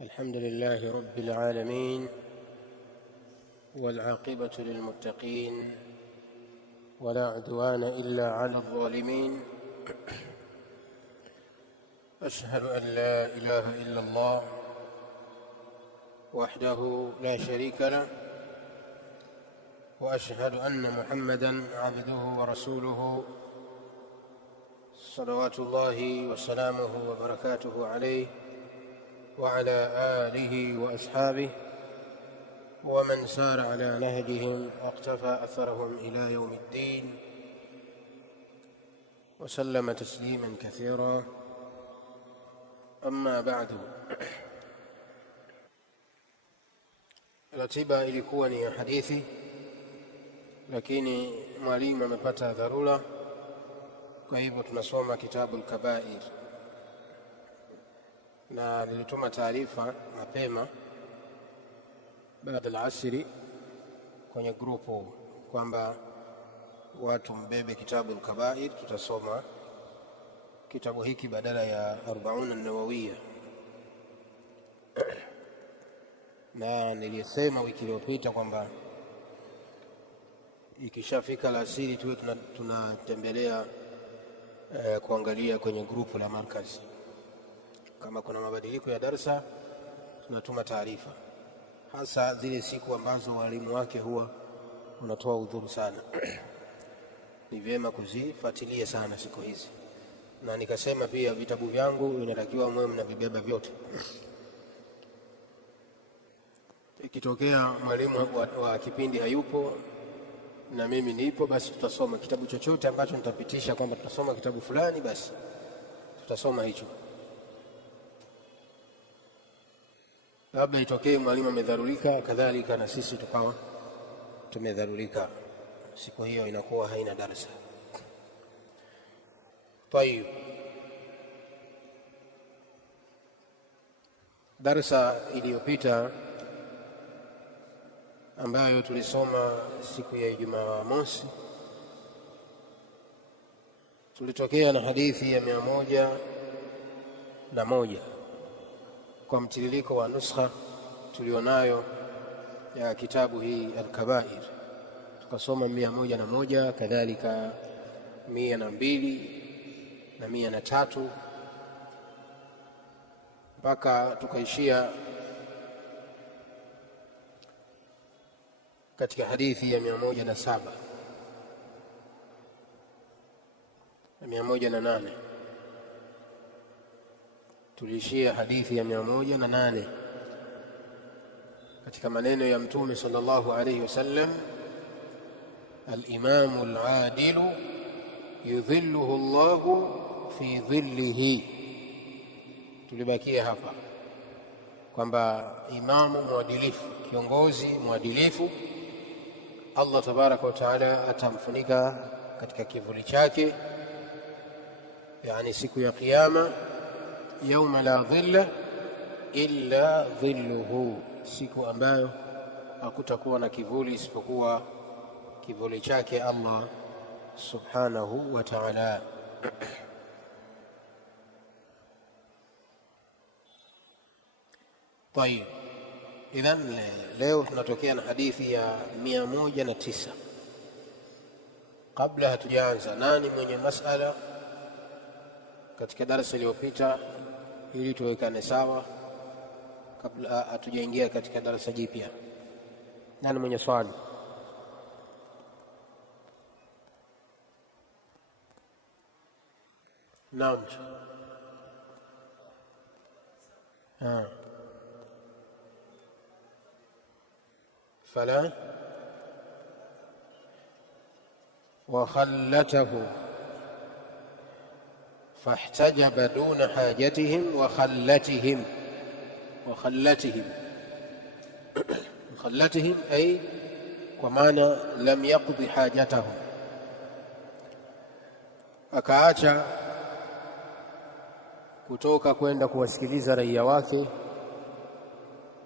الحمد لله رب العالمين، والعاقبة للمتقين، ولا عدوان إلا على الظالمين. أشهد أن لا إله إلا الله وحده لا شريك له، وأشهد أن محمدًا عبده ورسوله صلوات الله وسلامه وبركاته عليه وعلى آله وأصحابه ومن سار على نهجهم واقتفى أثرهم إلى يوم الدين، وسلم تسليما كثيرا. أما بعد، ratiba ilikuwa ni ya hadithi, lakini mwalimu amepata dharura, kwa hivyo tunasoma kitabu al-Kabair. Na nilituma taarifa mapema baada ya asiri kwenye grupu kwamba watu mbebe kitabu al-Kabair, tutasoma kitabu hiki badala ya 40 an-Nawawiyya. Na nilisema wiki iliyopita kwamba ikishafika alasiri tuwe tunatembelea kuangalia kwenye grupu la markazi, kama kuna mabadiliko ya darasa tunatuma taarifa, hasa zile siku ambazo walimu wake huwa unatoa udhuru sana. Ni vyema kuzifuatilia sana siku hizi. Na nikasema pia vitabu vyangu inatakiwa mwe mnavibeba vyote. Ikitokea mwalimu wa kipindi hayupo na mimi nipo, basi tutasoma kitabu chochote ambacho nitapitisha kwamba tutasoma kitabu fulani, basi tutasoma hicho. Labda itokee mwalimu amedharurika, kadhalika na sisi tukawa tumedharurika, siku hiyo inakuwa haina darasa. Tayeb, darasa iliyopita ambayo tulisoma siku ya Ijumaa mosi, tulitokea na hadithi ya 101 kwa mtiririko wa nuskha tulionayo ya kitabu hii al-Kabair. Tukasoma 101, kadhalika 102 na 103 mpaka tukaishia katika hadithi ya 107 na 108. Tuliishia hadithi ya 108 katika maneno ya Mtume sallallahu alayhi wasallam, al-imamu al-adilu yudhilluhu Allahu fi dhillihi. Tulibakia hapa kwamba imamu mwadilifu, kiongozi mwadilifu, Allah tabaraka wa taala atamfunika katika kivuli chake, yani siku ya kiyama, yauma la dhilla illa dhilluhu, siku ambayo hakutakuwa na kivuli isipokuwa kivuli chake Allah subhanahu wa ta'ala. Tayeb, idhan leo tunatokea na hadithi ya 109. Kabla hatujaanza, nani mwenye masala katika darasa iliyopita, ili tuwekane sawa kabla hatujaingia katika darasa jipya? Nani mwenye swali? Naam. فلا وخلته فاحتجب دون حاجتهم وخلتهم أي ومعنى لم يقضي حاجتهم، akaacha kutoka kwenda kuwasikiliza raia wake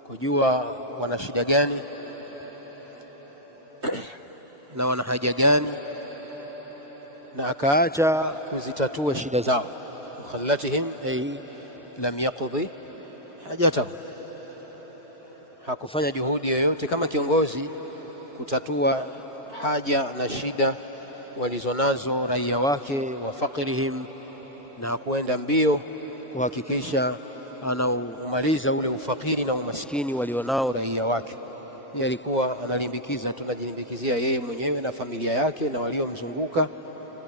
kujua wana shida gani na wana haja gani, na akaacha kuzitatua shida zao. Khallatihim ay lam yaqdi hajatahu, hakufanya juhudi yoyote kama kiongozi kutatua haja na shida walizonazo raia wake wa fakrihim, na kuenda mbio kuhakikisha anaumaliza ule ufakiri na umaskini walionao raia wake. Yeye alikuwa analimbikiza, tunajilimbikizia yeye mwenyewe na familia yake na waliomzunguka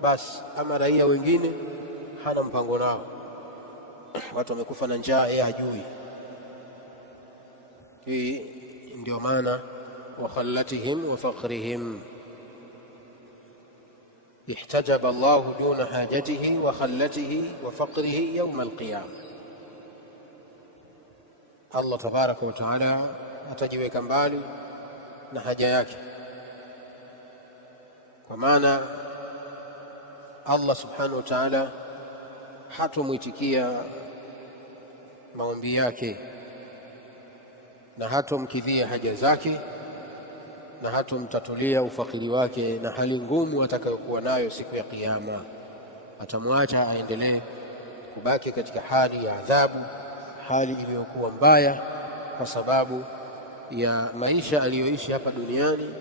basi, ama raia wengine hana mpango nao. Watu wamekufa na njaa, yeye hajui. Hii ndio maana wa khallatihim wa faqrihim. ihtajaba Allahu duna hajatihi wa khallatihi wa faqrihi yawm alqiyama. Allah tabaraka wa taala atajiweka mbali na haja yake, kwa maana Allah subhanahu wa ta'ala hatomwitikia maombi yake na hatomkidhia haja zake na hatomtatulia ufakiri wake na hali ngumu atakayokuwa nayo siku ya Kiyama. Atamwacha aendelee kubaki katika hali ya adhabu, hali iliyokuwa mbaya kwa sababu ya maisha aliyoishi hapa duniani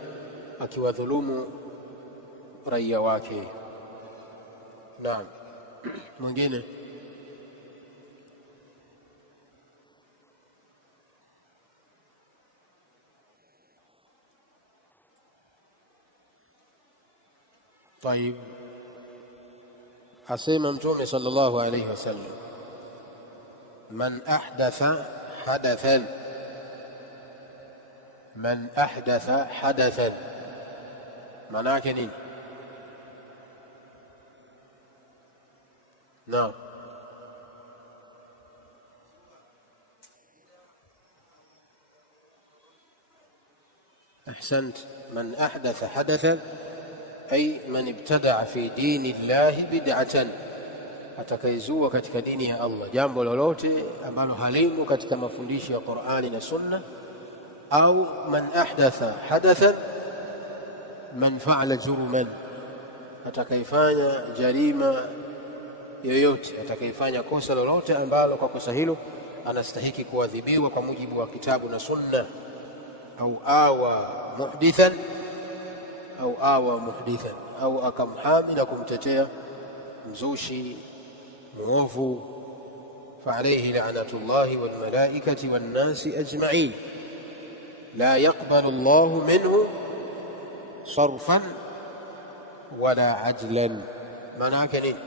akiwadhulumu raia wake. Naam. Mwingine طيب. asema Mtume sallallahu alayhi wasallam, man ahdatha hadathan, man ahdatha hadathan, maana yake nini? Naam, ahsant. Man ahdatha hadathan ay man ibtada'a fi dini llahi bid'atan, atakayezua katika dini ya Allah jambo lolote ambalo halimo katika mafundisho ya Qur'ani na Sunna. Au man ahdatha hadathan man fa'ala jurman, atakayefanya jarima yoyote, atakayefanya kosa lolote ambalo kwa kosa hilo anastahiki kuadhibiwa kwa mujibu wa kitabu na Sunna. Au awa muhdithan, au awa muhdithan, au akamhami na kumtetea mzushi muovu, fa alayhi la'natullahi wal malaikati wan nasi ajma'in la yaqbalu Allahu minhu sarfan wala ajlan. maana yake nini?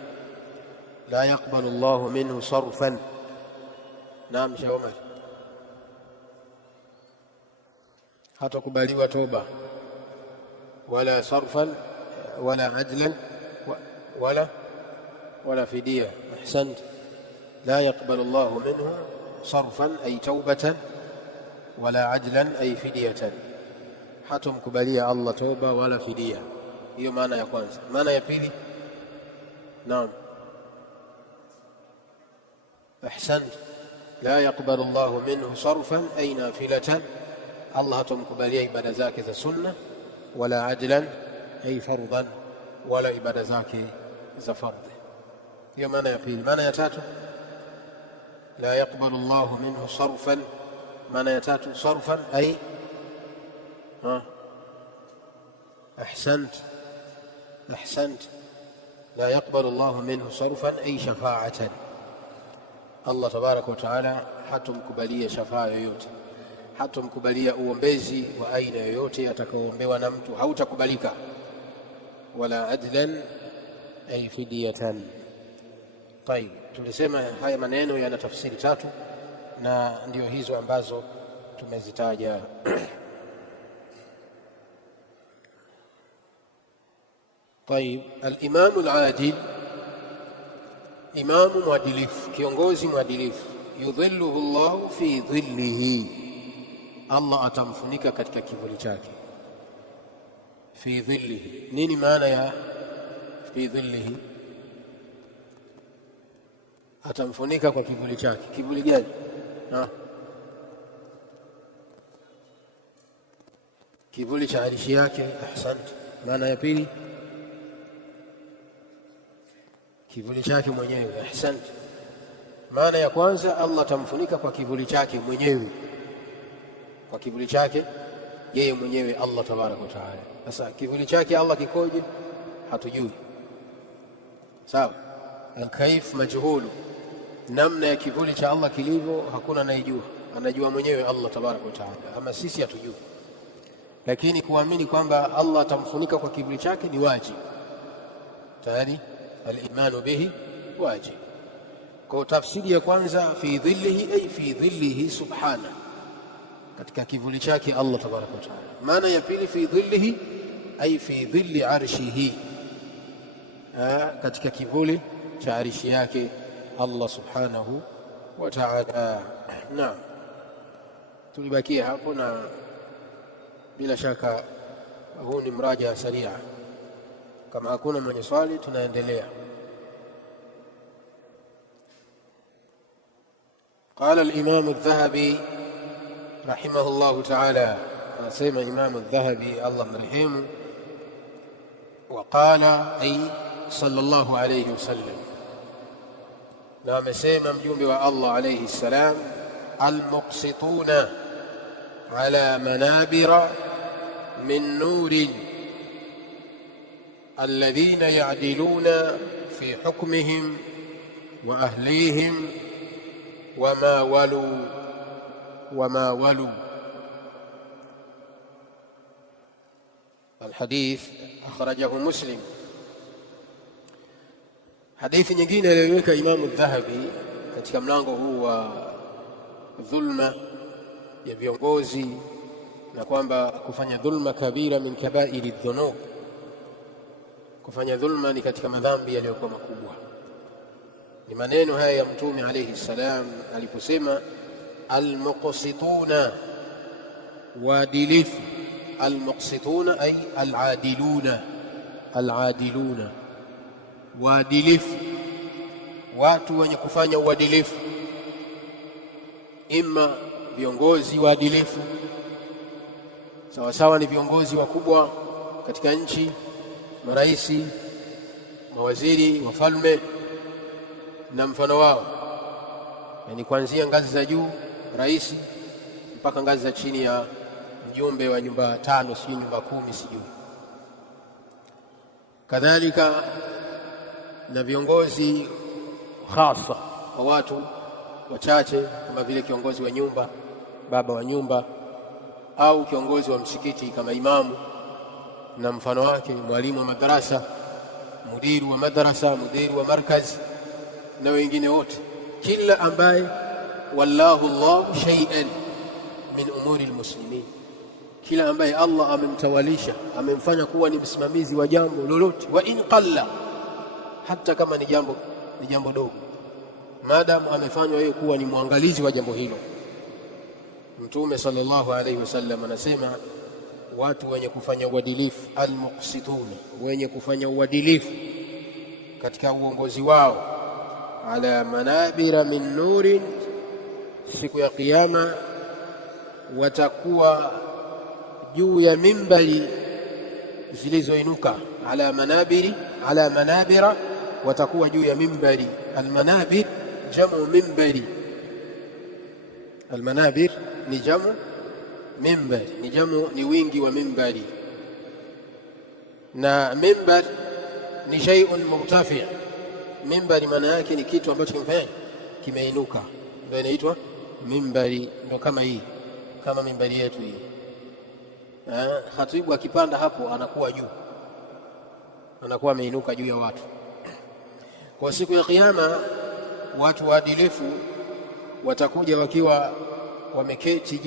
la yaqbalu Allahu minhu sarfan. Naam, Sheikh Omar, hatakubaliwa toba wala sarfan wala adlan wala fidia. Ahsant. la yaqbalu Allahu minhu sarfan ay taubatan wala adlan ay fidiyatan, hatomkubalia Allah toba wala fidia. Hiyo maana ya kwanza. Maana ya pili, naam, ahsant. la yaqbalu Allahu minhu sarfan ay nafilatan, Allah hatomkubalia ibada zake za sunna, wala adlan ay fardhan, wala ibada zake za fardhi. Hiyo maana ya pili. Maana ya tatu, la yaqbalu Allahu minhu sarfan, maana ya tatu sarfan ay ahsant, ahsant. la yaqbalu Allahu minhu sarfan ay shafa'atan, Allah tabaraka wa taala hatomkubalia shafaa yoyote, hatomkubalia uombezi wa aina yoyote atakaoombewa na mtu, hautakubalika. wala adlan ay fidiyatan. Tayeb, tulisema haya maneno yana tafsiri tatu na ndio hizo ambazo tumezitaja. Tayeb, al-imamu al-adil, imamu mwadilifu, kiongozi mwadilifu, yudhilluhu Allahu fi dhillihi, Allah atamfunika katika kivuli chake. Fi dhillihi, nini maana ya fi dhillihi? Atamfunika kwa kivuli chake. Kivuli gani? Kivuli cha arishi yake. Ahsante. Maana ya pili, kivuli chake mwenyewe. Ahsante. Maana ya kwanza, Allah atamfunika kwa kivuli chake mwenyewe, kwa kivuli chake yeye mwenyewe Allah tabaraka wa taala. Sasa kivuli chake Allah kikoje? Hatujui. Sawa, alkaif majhulu, namna ya kivuli cha Allah kilivyo hakuna anayejua, anajua mwenyewe Allah tabaraka wa taala, ama sisi hatujui. Lakini kuamini kwamba Allah atamfunika kwa kivuli chake ni wajibu tayari, al-imanu bihi wajib. Kwa tafsiri ya kwanza, fi dhillihi ay fi dhillihi subhana, katika kivuli chake Allah tabaraka wa taala. Maana ya pili, fi dhillihi ay fi dhilli arshihi, katika kivuli cha arshi yake Allah subhanahu wa ta'ala. Naam, tulibakia hapo, na bila shaka huu ni mraja saria. Kama hakuna mwenye swali tunaendelea. قال الإمام الذهبي رحمه الله تعالى، سمع إمام الذهبي الله مرحمه، وقال أي صلى الله عليه وسلم، نعم سمع مجمع الله عليه السلام، المقسطون على منابر من نور الذين يعدلون في حكمهم وأهليهم وما ولوا. الحديث أخرجه مسلم. Hadithi nyingine iliyoweka Imamu Dhahabi katika mlango huu wa dhulma ya viongozi, na kwamba kufanya dhulma kabira min kabairi dhunub, kufanya dhulma ni katika madhambi yaliyokuwa makubwa. Ni maneno haya ya Mtume alayhi salam aliposema almuqsituna, waadilifu. Almuqsituna ay aladiluna, aladiluna, waadilifu, watu wenye kufanya uadilifu, ima viongozi waadilifu, sawa sawa ni viongozi wakubwa katika nchi, maraisi, mawaziri, wafalme na mfano wao, yani kuanzia ngazi za juu rais mpaka ngazi za chini ya mjumbe wa nyumba 5, si nyumba 10, sijui. Kadhalika na viongozi hasa kwa watu wachache, kama vile kiongozi wa nyumba, baba wa nyumba, au kiongozi wa msikiti kama imamu na mfano wake, mwalimu wa madrasa, mudiru wa madrasa, mudiru wa markazi na wengine wote. Kila ambaye wallahu Allah shay'an min umuri almuslimin, kila ambaye Allah amemtawalisha, amemfanya kuwa ni msimamizi wa jambo lolote, wa in qalla, hata kama ni jambo dogo, maadamu amefanywa yeye kuwa ni mwangalizi wa jambo hilo. Mtume sallallahu alayhi wasallam anasema watu wenye kufanya uadilifu, almuqsitun, wenye kufanya uadilifu katika uongozi wao, ala manabira min nurin, siku ya kiyama watakuwa juu ya mimbari zilizoinuka. Ala manabira, watakuwa juu ya mimbari. Almanabir jamu mimbari, almanabir ni jamu mimbari, ni wingi wa mimbari, na mimbar ni shay'un murtafi'. Mimbari maana yake ni kitu ambacho kimeinuka, ndio inaitwa mimbari. Ndio kama hii, kama mimbari yetu hii, khatibu akipanda hapo anakuwa juu, anakuwa ameinuka juu ya watu. Kwa siku ya kiyama watu waadilifu watakuja wakiwa wameketi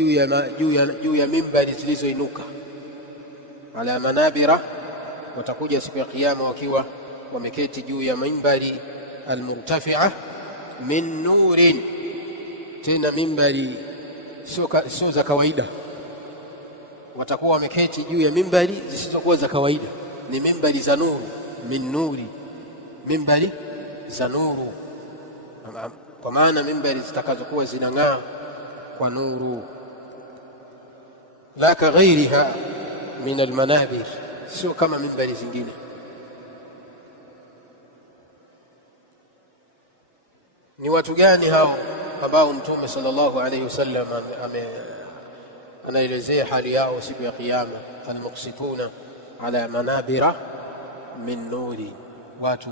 juu ya mimbari zilizoinuka. Ala manabira, watakuja siku ya kiyama wakiwa wameketi juu ya mimbari almurtafi'a min nurin, tena mimbari sio za kawaida. Watakuwa wameketi juu ya mimbari zisizokuwa za kawaida, ni mimbari za nuru, min nuri, mimbari za nuru, kwa maana mimbari zitakazokuwa zinang'aa kwa nuru. La ka ghairiha min almanabir, sio kama mimbari zingine. Ni watu gani hao ambao Mtume sallallahu alayhi wasallam anaelezea hali yao siku ya Kiyama? Almuqsituna ala manabira min nuri, watu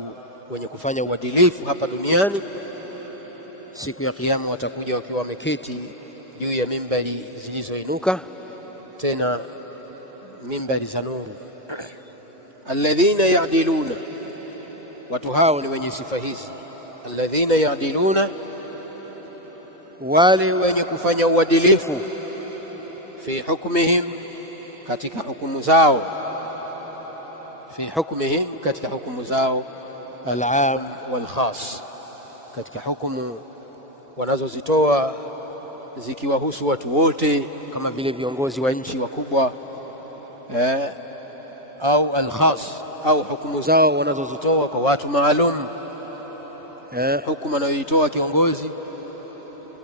wenye kufanya uadilifu hapa duniani, siku ya Kiyama watakuja wakiwa wameketi juu ya mimbari zilizoinuka, tena mimbari za nuru. Alladhina ya'diluna, watu hao ni wenye sifa hizi. Alladhina ya'diluna, wale wenye kufanya uadilifu, fi hukmihim, katika hukumu zao, fi hukmihim, katika hukumu zao, al-aam wal-khas, katika hukumu wanazozitoa zikiwahusu watu wote kama vile viongozi wa nchi wakubwa, au al-khas, au hukumu zao wanazozitoa kwa watu maalum. Hukumu anayoitoa kiongozi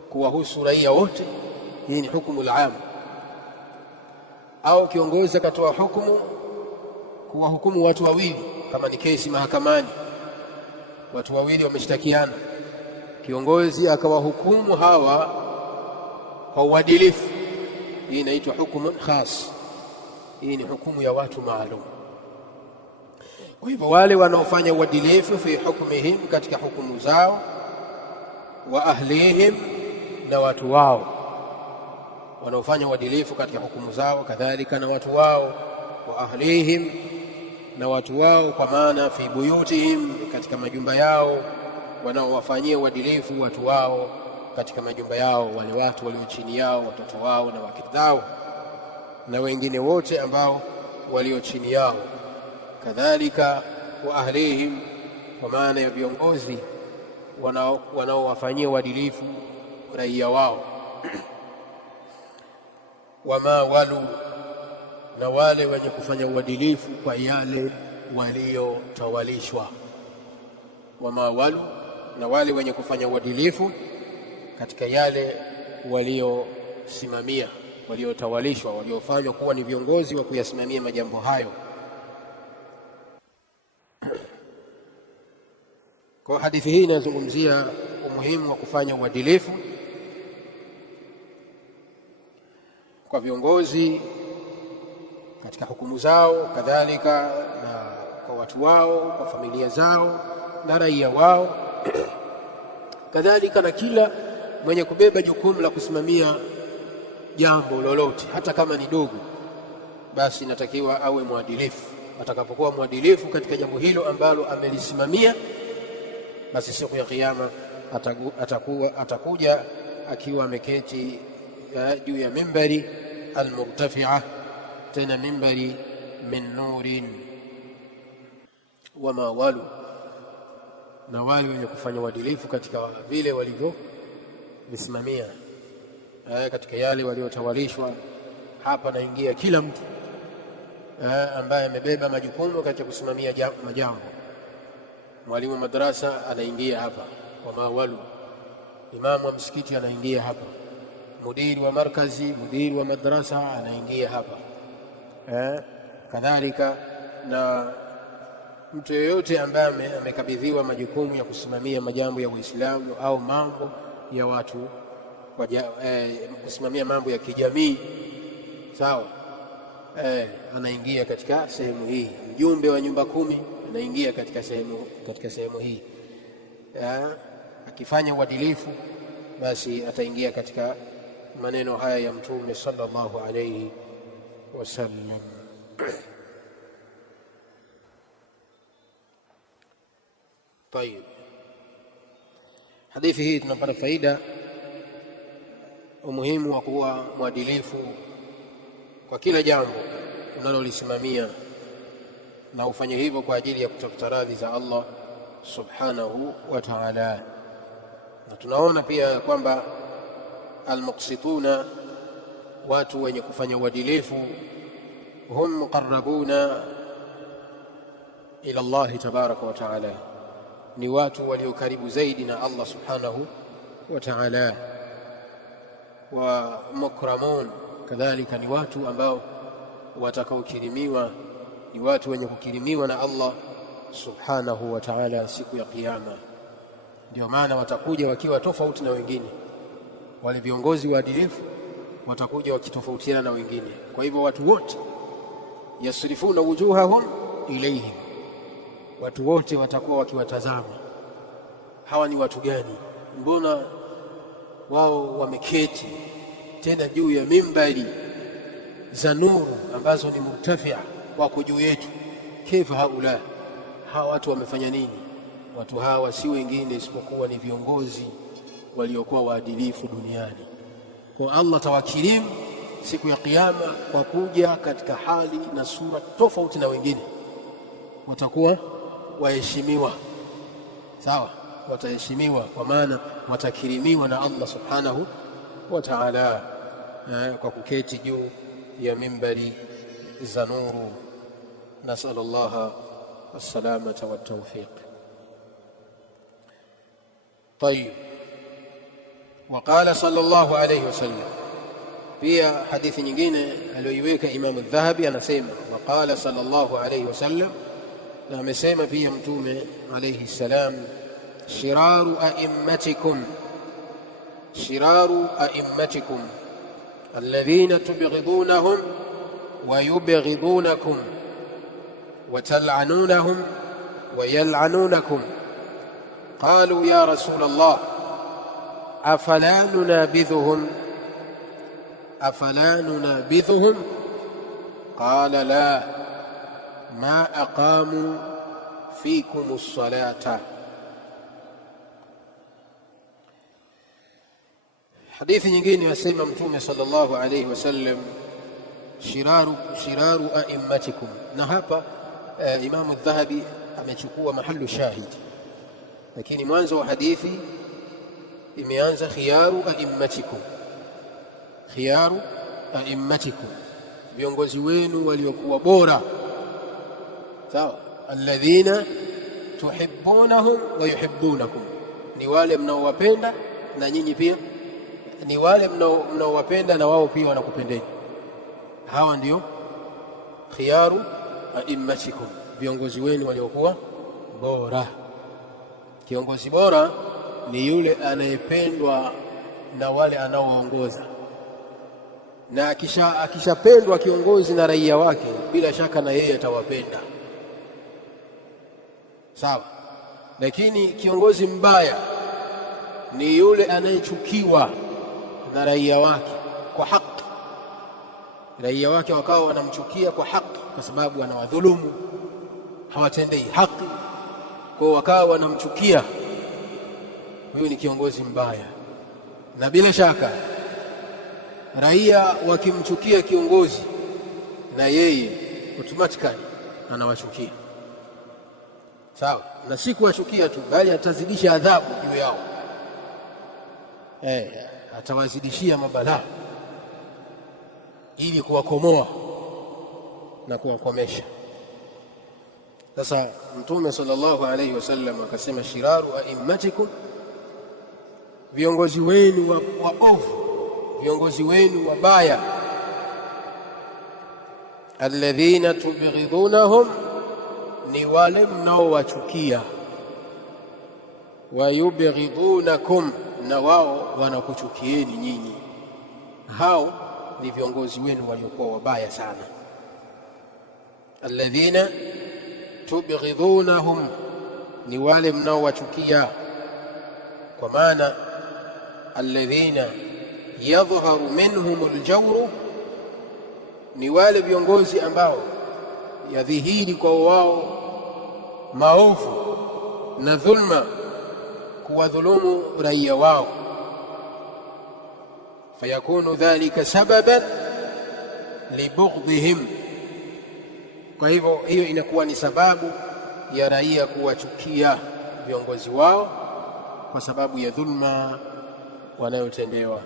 kuwahusu raia wote, hii ni hukumu al-aam. Au kiongozi akatoa hukumu kuwahukumu watu wawili, kama ni kesi mahakamani, watu wawili wameshtakiana, kiongozi akawahukumu hawa kwa uadilifu, hii inaitwa hukumu khas. Hii ni hukumu ya watu maalum. Kwa hivyo wale wanaofanya uadilifu fi hukmihim, katika hukumu zao, wa ahlihim, na watu wao, wanaofanya uadilifu katika hukumu zao, kadhalika na watu wao, wa ahlihim, na watu wao, kwa maana fi buyutihim, katika majumba yao, wanaowafanyia uadilifu watu wao katika majumba yao, wale watu walio chini yao, watoto wao na wake zao na wengine wote ambao walio chini yao. Kadhalika wa ahlihim, kwa maana ya viongozi wanaowafanyia uadilifu raia wao. Wama walu, na wale wenye kufanya uadilifu kwa yale waliotawalishwa. Wama walu, na wale wenye kufanya uadilifu katika yale waliosimamia, waliotawalishwa, waliofanywa kuwa ni viongozi wa kuyasimamia majambo hayo. Kwa hadithi hii inazungumzia umuhimu wa kufanya uadilifu kwa viongozi katika hukumu zao, kadhalika na kwa watu wao, kwa familia zao na raia wao, kadhalika na kila mwenye kubeba jukumu la kusimamia jambo lolote, hata kama ni dogo, basi inatakiwa awe mwadilifu. Atakapokuwa mwadilifu katika jambo hilo ambalo amelisimamia, basi siku ya Kiyama atakuja akiwa ameketi juu ya mimbari al-murtafi'a, tena mimbari min nurin. Wama walu, na wale wenye kufanya uadilifu katika vile walivyovisimamia, katika yale waliotawalishwa. Hapa naingia kila mtu ambaye amebeba majukumu katika kusimamia majambo. Mwalimu wa madrasa anaingia hapa, wama walu. Imamu wa msikiti anaingia hapa, mudiri wa markazi, mudiri wa madrasa anaingia hapa, kadhalika na mtu yeyote ambaye amekabidhiwa majukumu ya kusimamia majambo ya Uislamu au mambo ya watu, kusimamia mambo ya kijamii, sawa, anaingia katika sehemu hii. Mjumbe wa nyumba 10 anaingia katika sehemu hii. Akifanya uadilifu, basi ataingia katika maneno haya ya Mtume sallallahu alayhi wasallam. Tayeb, hadithi hii tunapata faida umuhimu wa kuwa mwadilifu kwa kila jambo unalolisimamia, na ufanye hivyo kwa ajili ya kutafuta radhi za Allah subhanahu wa ta'ala. Na tunaona pia kwamba almuqsituna, watu wenye kufanya uadilifu, hum muqarrabuna ila Allah tabaraka wa ta'ala, ni watu walio karibu zaidi na Allah subhanahu wa ta'ala. Wa mukramun, kadhalika ni watu ambao watakaokirimiwa, ni watu wenye kukirimiwa na Allah subhanahu wa ta'ala siku ya Kiyama. Ndio maana watakuja wakiwa tofauti na wengine. Wale viongozi waadilifu watakuja wakitofautiana na wengine. Kwa hivyo watu wote yasrifuna wujuhahum ilayhim, watu wote watakuwa wakiwatazama, hawa ni watu gani? Mbona wao wameketi tena juu ya mimbari za nuru ambazo ni murtafia, wako juu yetu? Kaifa haula, hawa watu wamefanya nini? Watu hawa si wengine isipokuwa ni viongozi waliokuwa waadilifu duniani. Kwa Allah tawakirimu siku ya Kiyama kwa kuja katika hali na sura tofauti na wengine, watakuwa waheshimiwa. Sawa, wataheshimiwa kwa maana watakirimiwa na Allah subhanahu wa ta'ala kwa kuketi juu ya mimbari za nuru. Nasal Allah as-salamata wa tawfiq. طيب. وقال صلى الله عليه وسلم، pia hadithi nyingine aliyoiweka Imam Adh-Dhahabi anasema waqala sallallahu alayhi wasallam, na amesema pia Mtume alayhi salam, shiraru a'immatikum alladhina tubghidunahum wa yubghidunakum wa tal'anunahum wa yal'anunakum. qalu ya rasul Allah afala nunabidhuhum qala la ma aqamu fikum as-salata. Hadithi nyingine yasema Mtume sallallahu alayhi wasallam, shiraru a'immatikum, na hapa Imam Adh-Dhahabi amechukua mahallu shahid, lakini mwanzo wa hadithi imeanza khiyaru a'immatikum, viongozi wenu waliokuwa bora. Sawa, alladhina tuhibbunahum wa yuhibbunakum, ni wale mnaowapenda na nyinyi pia ni wale mnaowapenda na wao pia wanakupendeni. Hawa ndio khiyaru a'immatikum, viongozi wenu waliokuwa bora. Kiongozi bora ni yule anayependwa na wale anaoongoza, na akishapendwa kiongozi na raia wake, bila shaka na yeye atawapenda. Sawa. Lakini kiongozi mbaya ni yule anayechukiwa na raia wake kwa haki, raia wake wakawa wanamchukia kwa haki kwa sababu anawadhulumu, hawatendei haki, kwa wakawa wanamchukia. Huyo ni kiongozi mbaya. Na bila shaka raia wakimchukia kiongozi, na yeye automatically anawachukia. Sawa, na si kuwachukia tu, bali atazidisha adhabu juu yao. Atawazidishia mabalaa ili kuwakomoa na kuwakomesha. Sasa Mtume sallallahu alayhi wasallam akasema, shiraru a'immatikum, viongozi wenu waovu, viongozi wenu wabaya, alladhina tubghidunahum, ni wale mnaowachukia, wa yubghidunakum, na wao wanakuchukieni nyinyi. Hao ni viongozi wenu waliokuwa wabaya sana. Alladhina tubghidunahum, ni wale mnaowachukia, kwa maana alladhina yadhharu minhum aljawru, ni wale viongozi ambao yadhihiri kwa wao maovu na dhulma, kuwadhulumu raia wao. Fayakunu dhalika sababan libughdihim, kwa hivyo hiyo inakuwa ni sababu ya raia kuwachukia viongozi wao kwa sababu ya dhulma wanayotendewa.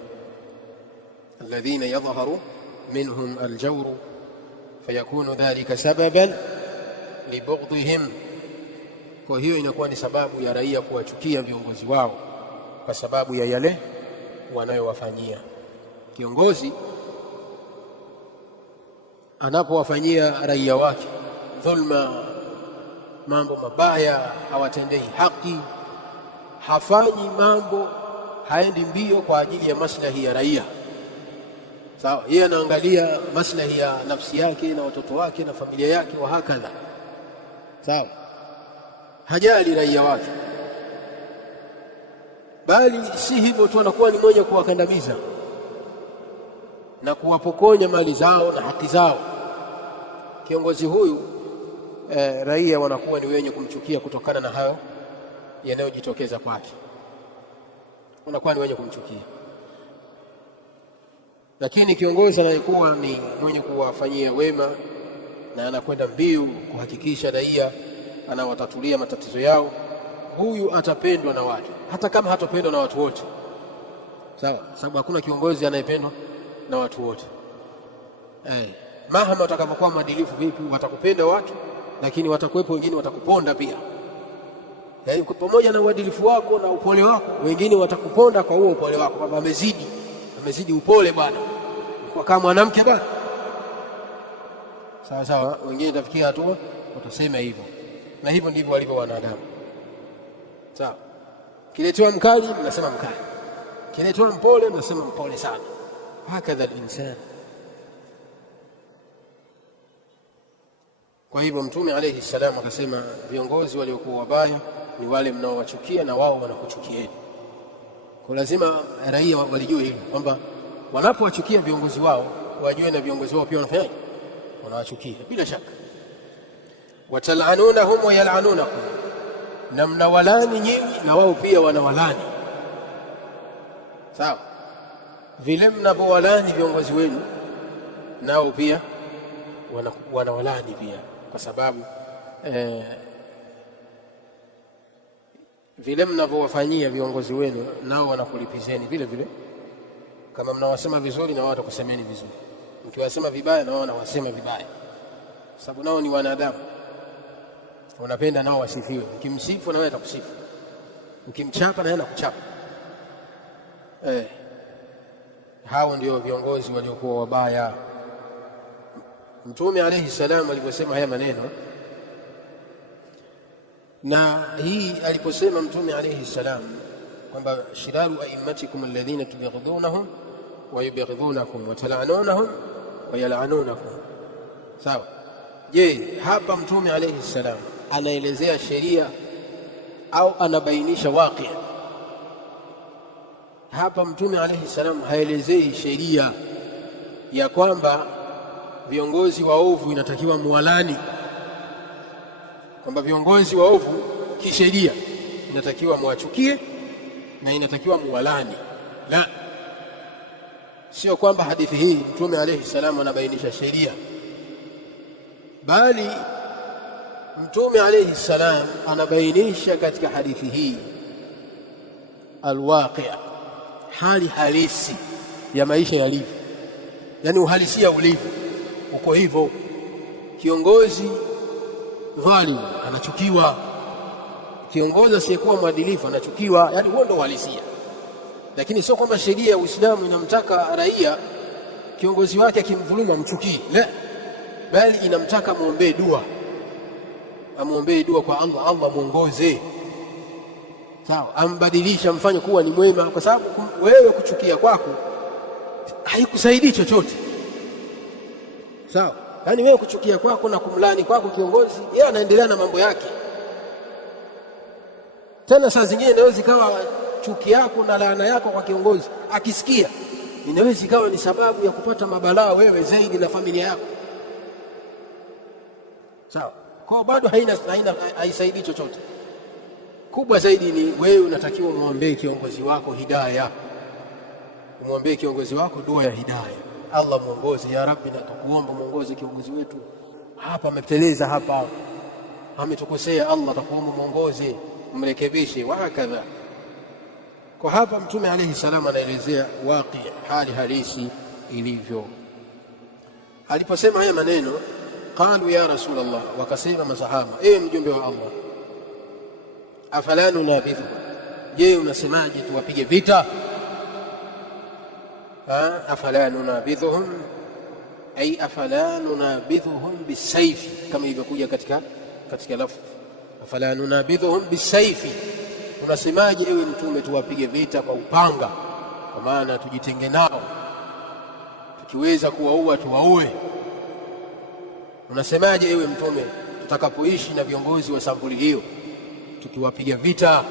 Alladhina yadhharu minhum aljawru fayakunu dhalika sababan libughdihim, kwa hiyo inakuwa ni sababu ya raia kuwachukia viongozi wao kwa sababu ya yale wanayowafanyia. Kiongozi anapowafanyia raia wake dhulma, mambo mabaya, hawatendei haki, hafanyi mambo, haendi mbio kwa ajili ya maslahi ya raia. Sawa, yeye anaangalia maslahi ya nafsi yake na watoto wake na familia yake wa hakadha. Sawa, hajali raia wake, bali si hivyo tu, anakuwa ni mmoja kuwakandamiza na kuwapokonya mali zao na haki zao. Kiongozi huyu raia wanakuwa ni wenye kumchukia kutokana na hayo yanayojitokeza kwake, wanakuwa ni wenye kumchukia. Lakini kiongozi anayekuwa ni mwenye kuwafanyia wema na anakwenda mbio kuhakikisha raia anawatatulia matatizo yao, huyu atapendwa na watu, hata kama hatapendwa na watu wote. Sawa, sababu hakuna kiongozi anayependwa na watu wote. Mahama utakapokuwa mwadilifu vipi, watakupenda watu, lakini watakuwepo wengine watakuponda pia. Pamoja na uadilifu wako na upole wako, wengine watakuponda kwa huo upole wako, kwamba amezidi upole bwana, kwa kama mwanamke bwana. Sawa sawa, wengine tafikia hatua watasema hivyo, na hivyo ndivyo walivyo wanadamu. Sawa, kiletewa mkali mnasema mkali, kiletewa mpole mnasema mpole sana. Hakadha al-insan. Kwa hivyo Mtume alayhi salam akasema viongozi waliokuwa wabaya ni wale mnaowachukia na wao wanakuchukieni. Kwa lazima raia walijue hili, kwamba wanapowachukia viongozi wao wajue na viongozi wao pia wanafanya, wanawachukia bila shaka. Watal'anunahum wa yal'anunakum, na mnawalani nyinyi na wao pia wanawalani. Sawa, vile mnavyowalani viongozi wenu nao pia wanawalani pia, kwa sababu vile mnavyowafanyia viongozi wenu nao wanakulipizeni vile vile. Kama mnawasema vizuri na wao watakusemeni vizuri, mkiwasema vibaya na wao wanawasema vibaya, sababu nao ni wanadamu, wanapenda nao wasifiwe. Ukimsifu na wewe atakusifu, ukimchapa na yeye anakuchapa. Hao ndio viongozi waliokuwa wabaya. Mtume alayhi salam aliposema haya maneno, na hii aliposema Mtume alayhi salam kwamba shiraru a'immatikum alladhina tubghidunahum wa yubghidunakum wa tal'anunahum wa yal'anunakum. Sawa, je, hapa Mtume alayhi salam anaelezea sheria au anabainisha waqi'? Hapa Mtume alayhi salam haelezei sheria ya kwamba viongozi waovu inatakiwa muwalani, kwamba viongozi waovu kisheria inatakiwa muwachukie na inatakiwa muwalani. La, sio kwamba hadithi hii Mtume alayhi salam anabainisha sheria, bali Mtume alayhi salam anabainisha katika hadithi hii alwaqi', hali halisi ya maisha yalivyo, yani uhalisia ulivyo uko hivyo. Kiongozi dhalim anachukiwa, kiongozi asiyekuwa mwadilifu anachukiwa, yani huo ndio uhalisia. Lakini sio kwamba sheria ya Uislamu inamtaka raia kiongozi wake akimdhulumu amchukie, la, bali inamtaka muombee dua, amuombee dua kwa Allah, Allah muongoze, sawa, ambadilisha, mfanye kuwa ni mwema, kwa sababu wewe kuchukia kwako haikusaidii chochote. Sawa, yani wewe kuchukia kwako na kumlani kwako kiongozi, yeye anaendelea na mambo yake. Tena saa zingine inaweza ikawa chuki yako na laana yako kwa kiongozi akisikia, inaweza ikawa ni sababu ya kupata mabalaa wewe zaidi na familia yako. Sawa, kwa bado haisaidii chochote. Kubwa zaidi ni wewe unatakiwa muombee kiongozi wako hidayah, muombee kiongozi wako dua ya hidayah. Allah muongoze ya Rabbi, na tukuomba muongoze kiongozi wetu hapa, ameteleza hapa, ametukosea, Allah tukuomba muongoze, mrekebishe, wa hakadha. Kwa hapa Mtume alayhi salam anaelezea waqi', hali halisi ilivyo. Aliposema haya maneno, qalu ya Rasulullah, wakasema masahaba, mjumbe wa Allah, afala nunabidhu, je unasemaje tuwapige vita? Afala nunabidhuhum, ay afala nunabidhuhum bisayfi, kama ilivyokuja katika lafzi afala nunabidhuhum bisayfi, unasemaje ewe mtume tuwapige vita kwa upanga, kwa maana tujitenge nao, tukiweza kuwaua tuwaue? Unasemaje ewe mtume tutakapoishi na viongozi wa sampuli hiyo, tukiwapiga vita?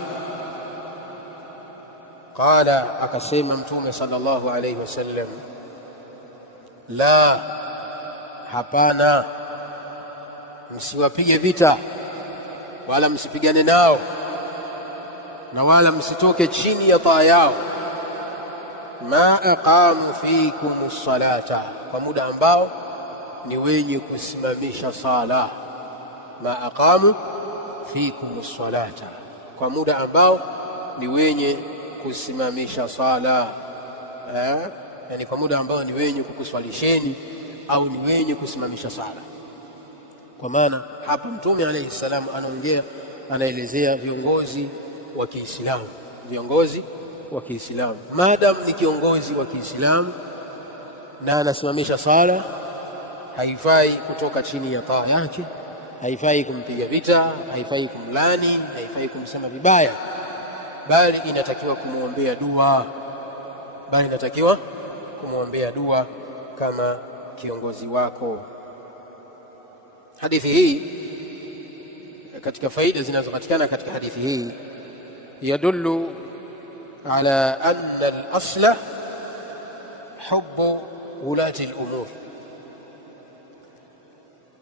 Qala, akasema mtume sallallahu alayhi wasallam, la, hapana, msiwapige vita wala msipigane nao na wala msitoke chini ya taa yao, ma aqamu fikum as-salata, kwa muda ambao ni wenye kusimamisha sala. Ma aqamu fikum as-salata, kwa muda ambao ni wenye kusimamisha sala, yani kwa muda ambao ni wenye kukuswalisheni au ni wenye kusimamisha sala. Kwa maana hapa mtume alayhi salam anaelezea viongozi wa Kiislamu, viongozi wa Kiislamu. Maadamu ni kiongozi wa Kiislamu na anasimamisha sala, haifai kutoka chini ya taa yake, haifai kumpiga vita, haifai kumlani, haifai kumsema vibaya, bali inatakiwa kumwombea dua, kama kiongozi wako. Hadithi hii, katika faida zinazopatikana katika hadithi hii, yadullu ala anna al-asla hubbu ulati al-umur.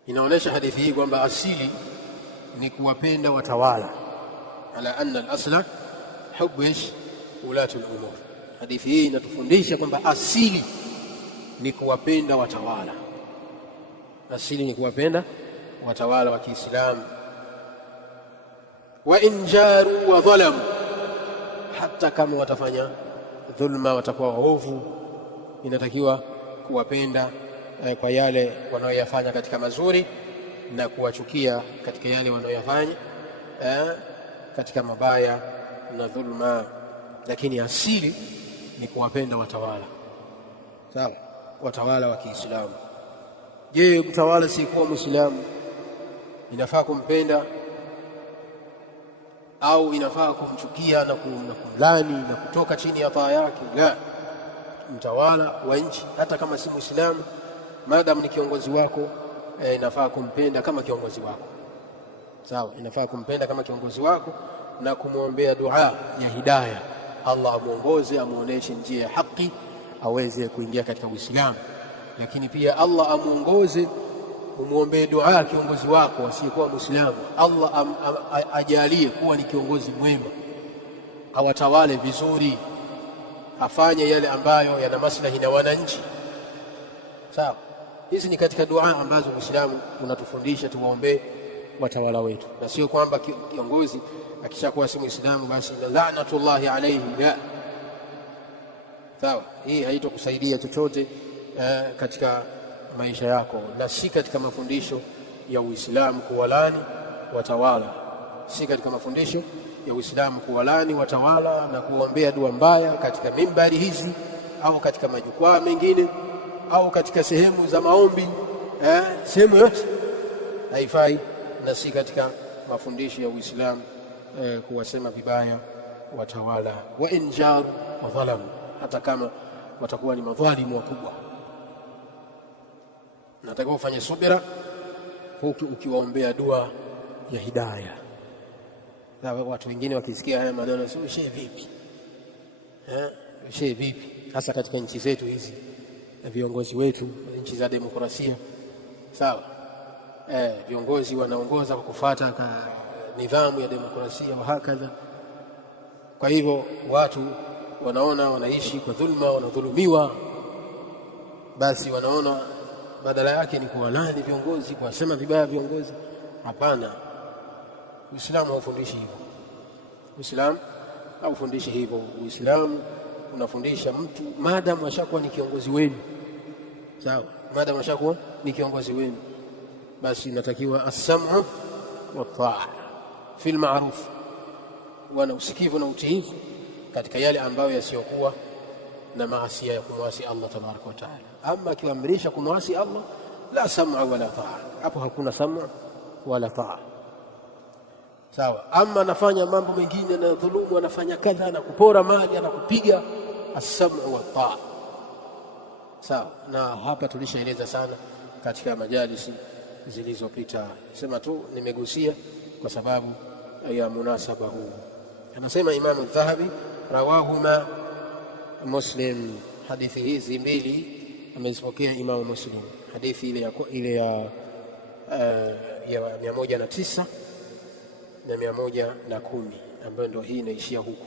Inaonyesha hadithi hii kwamba asili ni kuwapenda watawala. Ala anna al-asla hubbu ulati al-umur. Hadithi hii inatufundisha kwamba asili ni kuwapenda watawala, asili ni kuwapenda watawala wa Kiislamu. Wa in jaru wa dhalamu, hata kama watafanya dhulma, watakuwa waovu, inatakiwa kuwapenda kwa yale wanayoyafanya katika mazuri na kuwachukia katika yale wanayoyafanya katika mabaya na dhulma. Lakini asili ni kuwapenda watawala, sawa, watawala wa Kiislamu. Je, mtawala si kuwa Muislamu inafaa kumpenda au inafaa kumchukia na kumlani na kutoka chini ya taa yake? La, mtawala wa nchi hata kama si Muislamu, maadamu ni kiongozi wako, inafaa kumpenda kama kiongozi wako, sawa, inafaa kumpenda kama kiongozi wako na kumwombea dua ya hidayah, Allah amuongoze, amuoneshe njia ya haki, aweze kuingia katika Uislamu. Lakini pia Allah amuongoze, umuombee dua kiongozi wako asiyekuwa Muislamu, Allah ajalie kuwa ni kiongozi mwema, awatawale vizuri, afanye yale ambayo yana maslahi na wananchi, sawa. Hizi ni katika dua ambazo Uislamu unatufundisha tuwaombee watawala wetu, na sio kwamba kiongozi akishakuwa si Muislamu basi laanatullahi alayhi, la, sawa. Hii haitokusaidia chochote katika maisha yako, na si katika mafundisho ya Uislamu kuwalani watawala, si katika mafundisho ya Uislamu kuwalani watawala na kuombea dua mbaya katika mimbari hizi au katika majukwaa mengine au katika sehemu za maombi, sehemu yote haifai, na si katika mafundisho ya Uislamu kuwasema vibaya watawala. Wa in jaru wa dhalamu, hata kama watakuwa ni madhalimu wakubwa, natakiwa ufanye subira huku ukiwaombea dua ya hidayah. Watu wengine wakisikia haya maneno, sio shehe vipi, shehe vipi, hasa katika nchi zetu hizi na viongozi wetu, nchi za demokrasia, sawa. Viongozi wanaongoza kwa kufuata nidhamu ya demokrasia wa hakadha. Kwa hivyo watu wanaona wanaishi kwa dhulma, wanadhulumiwa, basi wanaona badala yake ni kuwalani viongozi, kuwasema vibaya viongozi. Hapana, Uislamu haufundishi hivyo. Uislamu haufundishi hivyo. Uislamu unafundisha mtu maadamu ashakuwa ni kiongozi wenu, sawa, maadamu ashakuwa ni kiongozi wenu, basi inatakiwa as-sam'u wat-ta'a fil ma'ruf, wana usikivu na utiifu katika yale ambayo yasiyokuwa na maasi ya kumwasi Allah tabaraka wa taala. Ama akiamrisha kumwasi Allah, la sam'a wala ta'a, hapo hakuna sam'a wala ta'a. sawa. Ama anafanya mambo mengine na dhulumu, anafanya kadha na kupora mali, anakupiga, as-sam'u wa taa, sawa. Na hapa tulishaeleza sana katika majalisi zilizopita, sema tu nimegusia kwa sababu ya munasaba huu. Anasema Imam Adh-Dhahabi, rawahuma Muslim, hadithi hizi mbili amezipokea Imam Muslim, hadithi ile ya 109 na 110 ambayo ndio hii inaishia huku.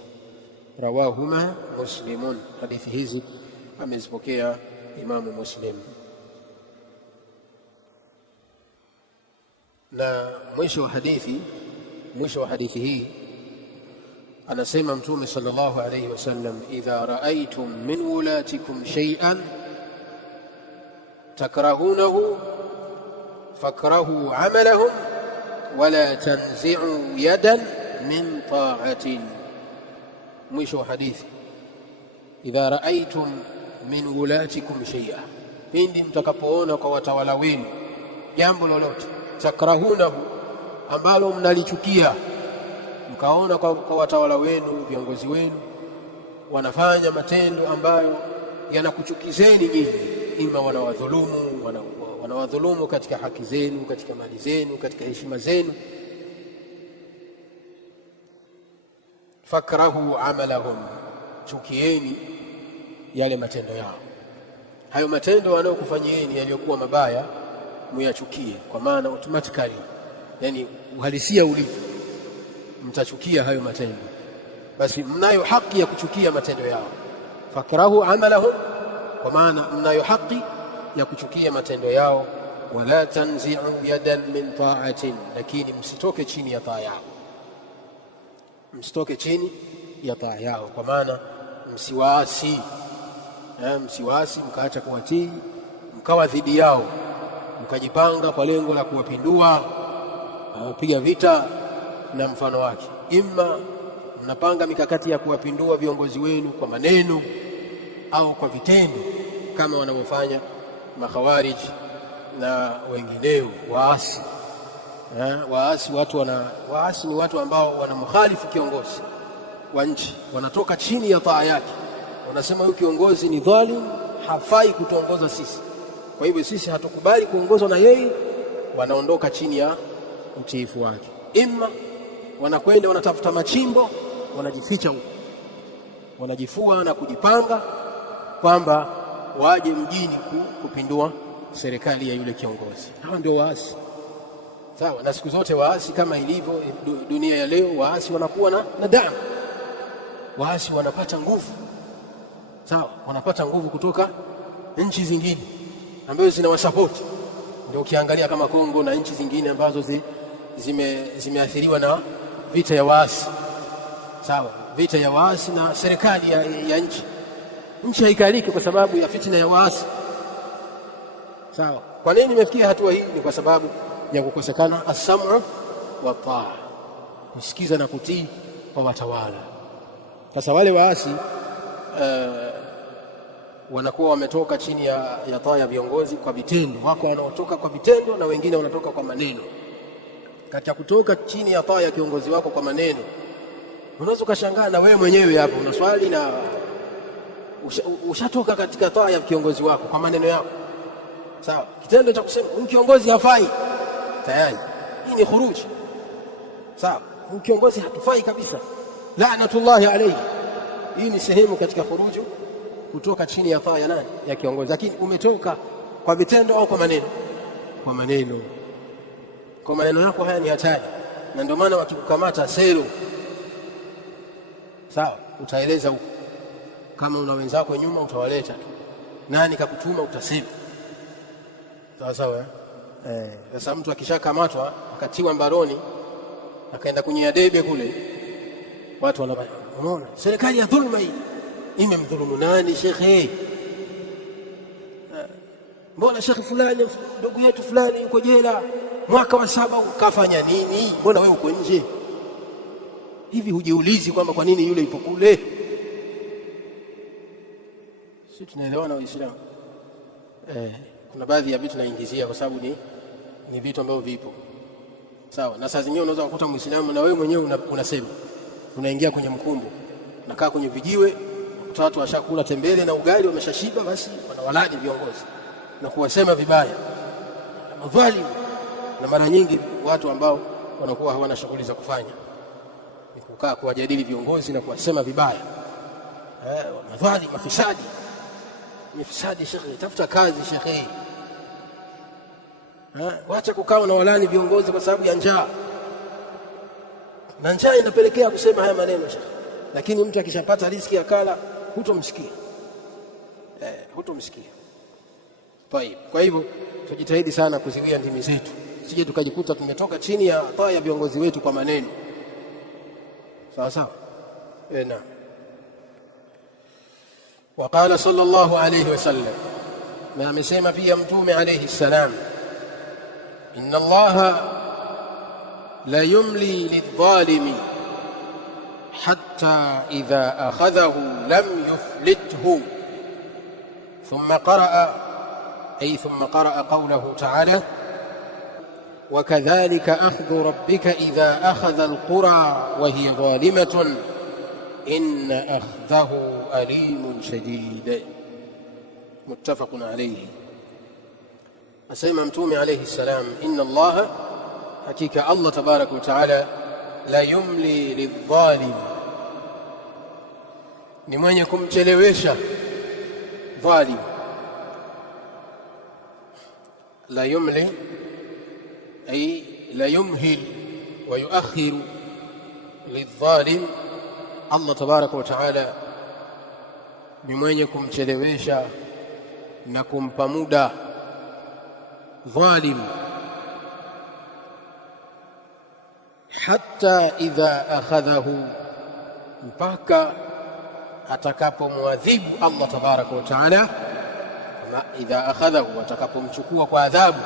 Rawahuma Muslimun, hadithi hizi amezipokea Imam Muslim. Na mwisho wa hadithi hii anasema Mtume sallallahu alayhi wasallam, idha raaitum min wulatikum shay'an takrahunahu fakrahu amalahum wala tanzi'u yadan min ta'atin. Mwisho wa hadithi, idha raaitum min wulatikum shay'an, pindi mtakapoona kwa watawala wenu jambo lolote, takrahunahu, ambalo mnalichukia, mkaona kwa watawala wenu, viongozi wenu wanafanya matendo ambayo yanakuchukizeni nyinyi, ima wanawadhulumu katika haki zenu, katika mali zenu, katika heshima zenu, fakrahu amalahum, chukieni yale matendo yao. Hayo matendo wanayokufanyieni yaliyokuwa mabaya muyachukie, kwa maana automatically, yani uhalisia ulivyo, mtachukia hayo matendo, basi mnayo haki ya kuchukia matendo yao. Fakrahu amalahum, kwa maana mnayo haki ya kuchukia matendo yao. Wala tanzi'u yadan min ta'atin, lakini msitoke chini ya taa yao, msitoke chini ya taa yao, kwa maana msiwaasi mkaacha kuwatii, mkawa dhidi yao, mkajipanga kwa lengo la kuwapindua, kupiga vita na mfano wake. Imma mnapanga mikakati ya kuwapindua viongozi wenu kwa maneno au kwa vitendo, kama wanavyofanya makhawarij na wengineo waasi. Waasi ni watu ambao wanamkhalifu kiongozi wa nchi, wanatoka chini ya taa yake, wanasema huyu kiongozi ni dhalim, hafai kutuongoza sisi, kwa hivyo sisi hatukubali kuongozwa na yeye. Wanaondoka chini ya utiifu wake. Imma wanakwenda wanatafuta machimbo, wanajificha huko, wanajifua na kujipanga kwamba waje mjini kupindua serikali ya yule kiongozi. Hawa ndio waasi, sawa. Na siku zote waasi, kama ilivyo dunia ya leo, waasi wanakuwa na damu, waasi wanapata nguvu, sawa, wanapata nguvu kutoka nchi zingine ambazo zinawasapoti. Ndio ukiangalia kama Kongo na nchi zingine ambazo zimeathiriwa na vita ya waasi, sawa, vita ya waasi na serikali ya nchi haikaliki kwa sababu ya fitina ya waasi, sawa. Kwa nini nimefikia hatua hii? Ni kwa sababu ya kukosekana as-sam'u wa taa, kusikiza na kutii kwa watawala. Sasa wale waasi wanakuwa wametoka chini ya taa ya viongozi kwa vitendo. Wako wanaotoka kwa vitendo na wengine wanatoka kwa maneno. Katika kutoka chini ya taa ya kiongozi wako kwa maneno, unaweza ukashangaa na wewe mwenyewe hapo unaswali na ushatoka katika taa ya kiongozi wako kwa maneno yako, sawa. Kitendo cha kusema huyu kiongozi hafai, tayari hii ni khuruji, sawa. Huyu kiongozi hatufai kabisa, laanatullahi alayhi. Hii ni sehemu katika khuruju, kutoka chini ya taa ya nani? Ya kiongozi. Lakini umetoka kwa vitendo au kwa maneno? Kwa maneno. Kwa maneno yako haya ni hatari, na ndio maana wakikukamata selo, sawa, utaeleza huko. Kama una wenzako nyuma utawaleta tu, nani kakutuma utasema, sawa sawa. Sasa mtu akishakamatwa akatiwa mbaroni akaenda kunyia debe kule, watu unaona serikali ya dhulma hii imemdhulumu nani? Shekhe, mbona shekhe fulani ndugu yetu fulani yuko jela mwaka wa 7, ukafanya nini? Mbona wewe uko nje? Hivi hujiulizi kwamba kwa nini yule yupo kule? Sisi tunaelewana Waislamu. Kuna baadhi ya vitu naingizia kwa sababu ni vitu ambavyo vipo. Sawa. Na saa zingine unaweza kukuta Muislamu na wewe mwenyewe unasema, unaingia kwenye mkumbo, nakaa kwenye vijiwe, watu washakula tembele na ugali wameshashiba, basi wanawalaji viongozi na kuwasema vibaya madhalimu. Na mara nyingi watu ambao wanakuwa hawana shughuli za kufanya ni kukaa kuwajadili viongozi na kuwasema vibaya, madhalimu, mafisadi. Mafisadi shekhi, tafuta kazi shekhi. Wacha kukaa na walani viongozi kwa sababu ya njaa, na njaa inapelekea kusema haya maneno shekhi. Lakini mtu akishapata riziki akala, hutomsikia. Hutomsikia. Kwa hivyo tujitahidi sana kuziwia ndimi zetu, sije tukajikuta tumetoka chini ya taa ya viongozi wetu kwa maneno. Sawa sawa. Naam. Waqala sallallahu alayhi wasallam, na amesema pia Mtume alayhi salam, inna Allaha la yumli lidh-dhalimi hatta idha akhadhahu lam yuflithu. ثم قرأ قوله تعالى: وكذلك أخذ ربك إذا أخذ القرى وهي ظالمة إن أخذه أليم شديد. متفق عليه. أسمى متومي عليه السلام: إن الله حقيقة الله تبارك وتعالى لا يملي للظالم، لمن يكون تلويشا ظالم. لا يملي أي لا يمهل ويؤخر للظالم. الله تبارك وتعالى لمن يكون تلويشا نكون بمودا ظالم حتى إذا أخذه، mpaka atakapomwadhibu Allah tabaraka wa taala. Idha akhadhahu, atakapomchukua kwa adhabu.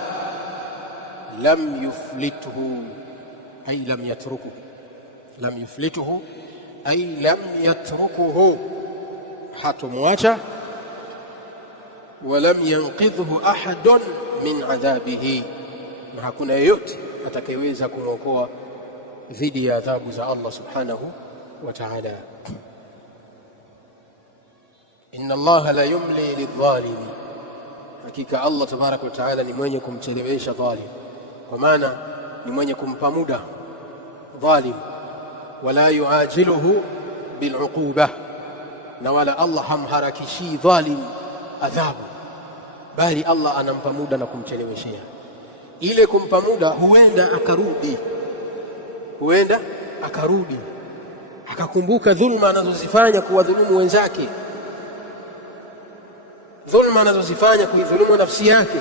Lam yuflituhu ay lam yatrukuhu, lam yuflituhu ay lam yatrukuhu, hatomwacha. Walam yanqidhhu ahadun min adhabihi, na hakuna yeyote atakayeweza kumwokoa dhidi ya adhabu za Allah subhanahu wa ta'ala. Inna Allaha la yumli lidh-dhalimi, hakika Allah tabaraka wa ta'ala ni mwenye kumchelewesha dhalim, kwa maana ni mwenye kumpa muda dhalim. Wala yuajiluhu bil'uquba, na wala Allah hamharakishi dhalim adhabu, bali Allah anampa muda na kumcheleweshea. Ile kumpa muda, huenda akarudi akakumbuka dhulma anazozifanya kuwadhulumu wenzake, dhulma anazozifanya kuidhulumu nafsi yake,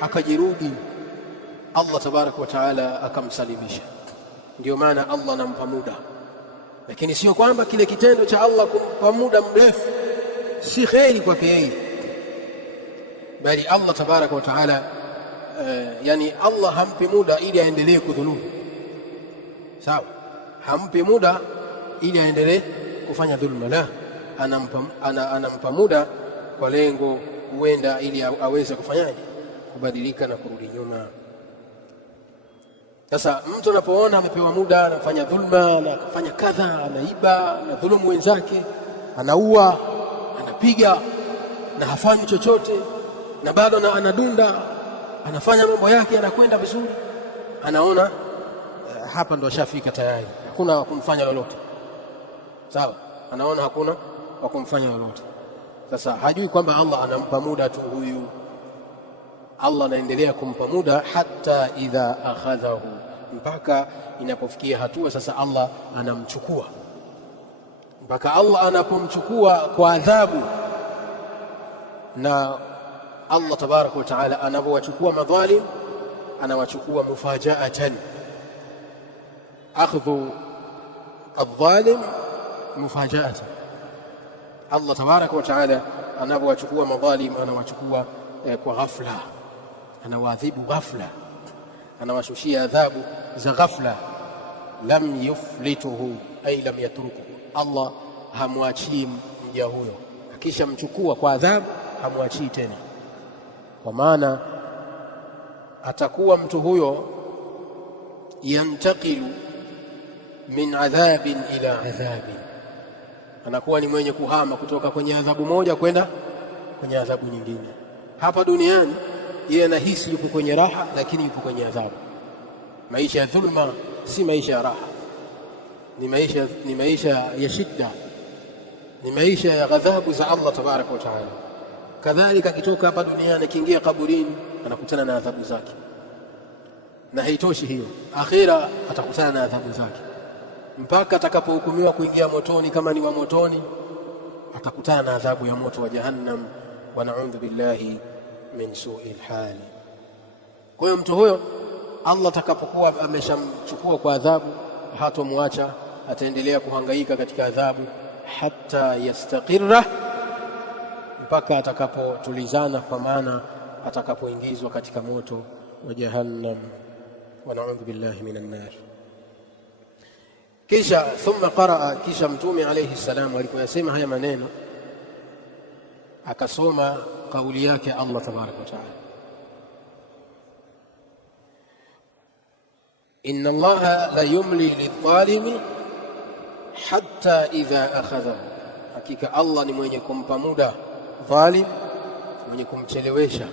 akajirudi, Allah tabaraka wa taala akamsalimisha. Ndio maana Allah anampa muda, lakini sio kwamba kile kitendo cha Allah kumpa muda mrefu si kheri kwake yeye, bali Allah tabaraka wa taala yani Allah hampi muda ili aendelee kudhulumu. Sawa, hampi muda ili aendelee kufanya dhulma, la, anampa muda kwa lengo huenda ili aweze kufanyaje, kubadilika na kurudi nyuma. Sasa mtu anapoona amepewa muda, anafanya dhulma, anafanya kadha, anaiba, anadhulumu wenzake, anaua, anapiga na hafanyi chochote, na bado anadunda, anafanya mambo yake, anakwenda vizuri, anaona hapa ndo ashafika tayari, hakuna kumfanya lolote. Sawa, anaona hakuna wa kumfanya lolote. Sasa hajui kwamba Allah anampa muda tu huyu, Allah anaendelea kumpa muda hata idha akhadhahu, mpaka inapofikia hatua sasa Allah anamchukua, mpaka Allah anapomchukua kwa adhabu. Na Allah tabaraka wa taala anapowachukua madhalim, anawachukua mufajaatan. Akhdhu adh-dhalim mufajaatan, Allah tabaraka wa taala anapowachukua madhalim anawachukua kwa ghafla, anawaadhibu ghafla, anawashushia adhabu za ghafla. Lam yuflituhu ay lam yatrukuhu, Allah hamwachii mja huyo, akishamchukua kwa adhabu hamwachii tena, kwa maana atakuwa mtu huyo yantaqilu min adhabin ila adhabin, anakuwa ni mwenye kuhama kutoka kwenye adhabu moja kwenda kwenye adhabu nyingine. Hapa duniani yeye anahisi yuko kwenye raha, lakini yuko kwenye adhabu. Maisha ya dhulma si maisha ya raha, ni maisha ya shida, ni maisha ya ghadhabu za Allah tabaraka wa taala. Kadhalika akitoka hapa duniani akiingia kaburini anakutana na adhabu zake, na haitoshi hiyo, akhira atakutana na adhabu zake mpaka atakapohukumiwa kuingia motoni. Kama ni wa motoni atakutana na adhabu ya moto wa Jahannam, wa na'udhu billahi min su'il hali. Kwa hiyo mtu huyo Allah atakapokuwa ameshamchukua kwa adhabu, hatomwacha, ataendelea kuhangaika katika adhabu hatta yastaqirra, mpaka atakapotulizana, kwa maana atakapoingizwa katika moto wa Jahannam, wa na'udhu billahi minan nar. Kisha thumma qaraa, kisha Mtume alayhi salam alipoyasema haya maneno akasoma kauli yake Allah tabaraka wa taala, inna Allaha la yumli lidh-dhalimi hatta idha akhadhahu, hakika Allah ni mwenye kumpa muda dhalim, mwenye kumchelewesha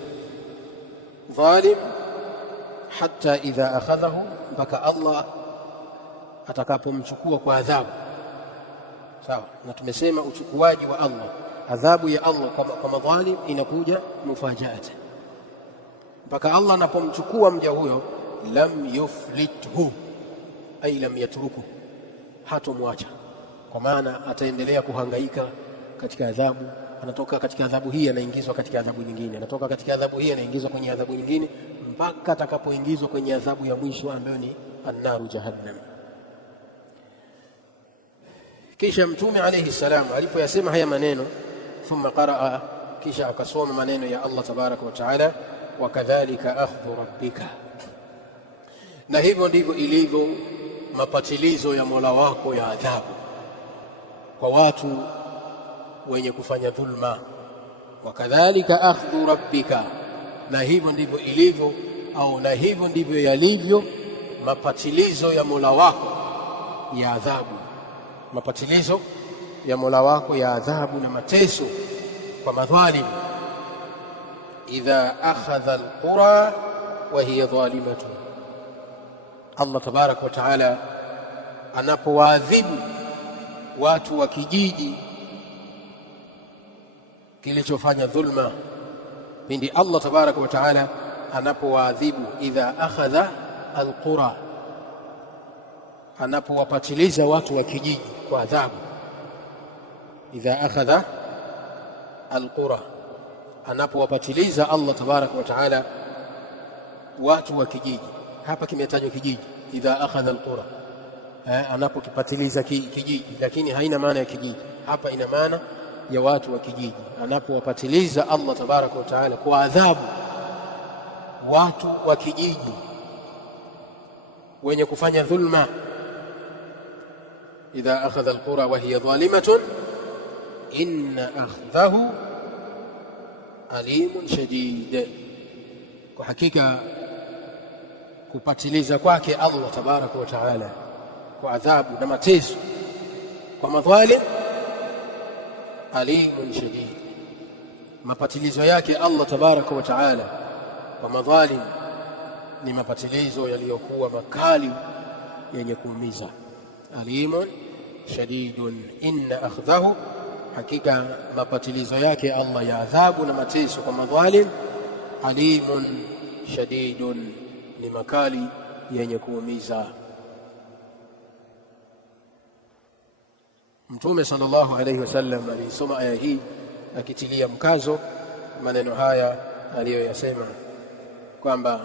dhalim, hatta idha akhadhahu, mpaka Allah atakapomchukua kwa adhabu. Sawa, na tumesema uchukuaji wa Allah, adhabu ya Allah kwa madhalim inakuja mufajaat, mpaka Allah anapomchukua mja huyo, lam yuflithu ay lam yatruku, hatomwacha, kwa maana ataendelea kuhangaika katika adhabu. Anatoka katika adhabu hii anaingizwa katika adhabu nyingine, anatoka katika adhabu hii anaingizwa kwenye adhabu nyingine, mpaka atakapoingizwa kwenye adhabu ya mwisho ambayo ni an-naru jahannam. Kisha Mtume alayhi salam alipoyasema haya maneno, thumma qaraa, kisha akasoma maneno ya Allah tabaraka wa taala, wa kadhalika akhdhu rabbika, na hivyo ndivyo ilivyo mapatilizo ya Mola wako ya adhabu kwa watu wenye kufanya dhulma. Wa kadhalika akhdhu rabbika, na hivyo ndivyo ilivyo, au na hivyo ndivyo yalivyo mapatilizo ya Mola wako ya adhabu, mapatilizo ya Mola wako ya adhabu na mateso kwa madhalim. Idha akhadha alqura wa hiya dhalimatun, Allah tabaraka wa taala anapowaadhibu watu wa kijiji kilichofanya dhulma, pindi Allah tabaraka wa taala anapowaadhibu, idha akhadha alqura, anapowapatiliza watu wa kijiji kwa adhabu. Idha akhadha alqura, anapowapatiliza Allah tabaraka wa taala watu wa kijiji. Hapa kimetajwa kijiji, idha akhadha alqura, anapokipatiliza kijiji, lakini haina maana ya kijiji hapa, ina maana ya watu wa kijiji. Anapowapatiliza Allah tabaraka wa taala kwa adhabu watu wa kijiji wenye kufanya dhulma, idha akhadha alqura wa hiya dhalimatun inna akhdahu alimun shadid, kwa hakika kupatiliza kwake Allah tabaraka wa taala kwa adhabu na mateso kwa madhalim, alimun shadid, mapatilizo yake Allah tabaraka wa taala kwa madhalim ni mapatilizo yaliyokuwa makali yenye kuumiza. Alimun shadidun inna akhdahu, hakika mapatilizo yake Allah ya adhabu na mateso kwa madhalim, alimun shadidun, ni makali yenye kuumiza. Mtume sallallahu alayhi wasallam alisoma aya hii akitilia mkazo maneno haya aliyoyasema kwamba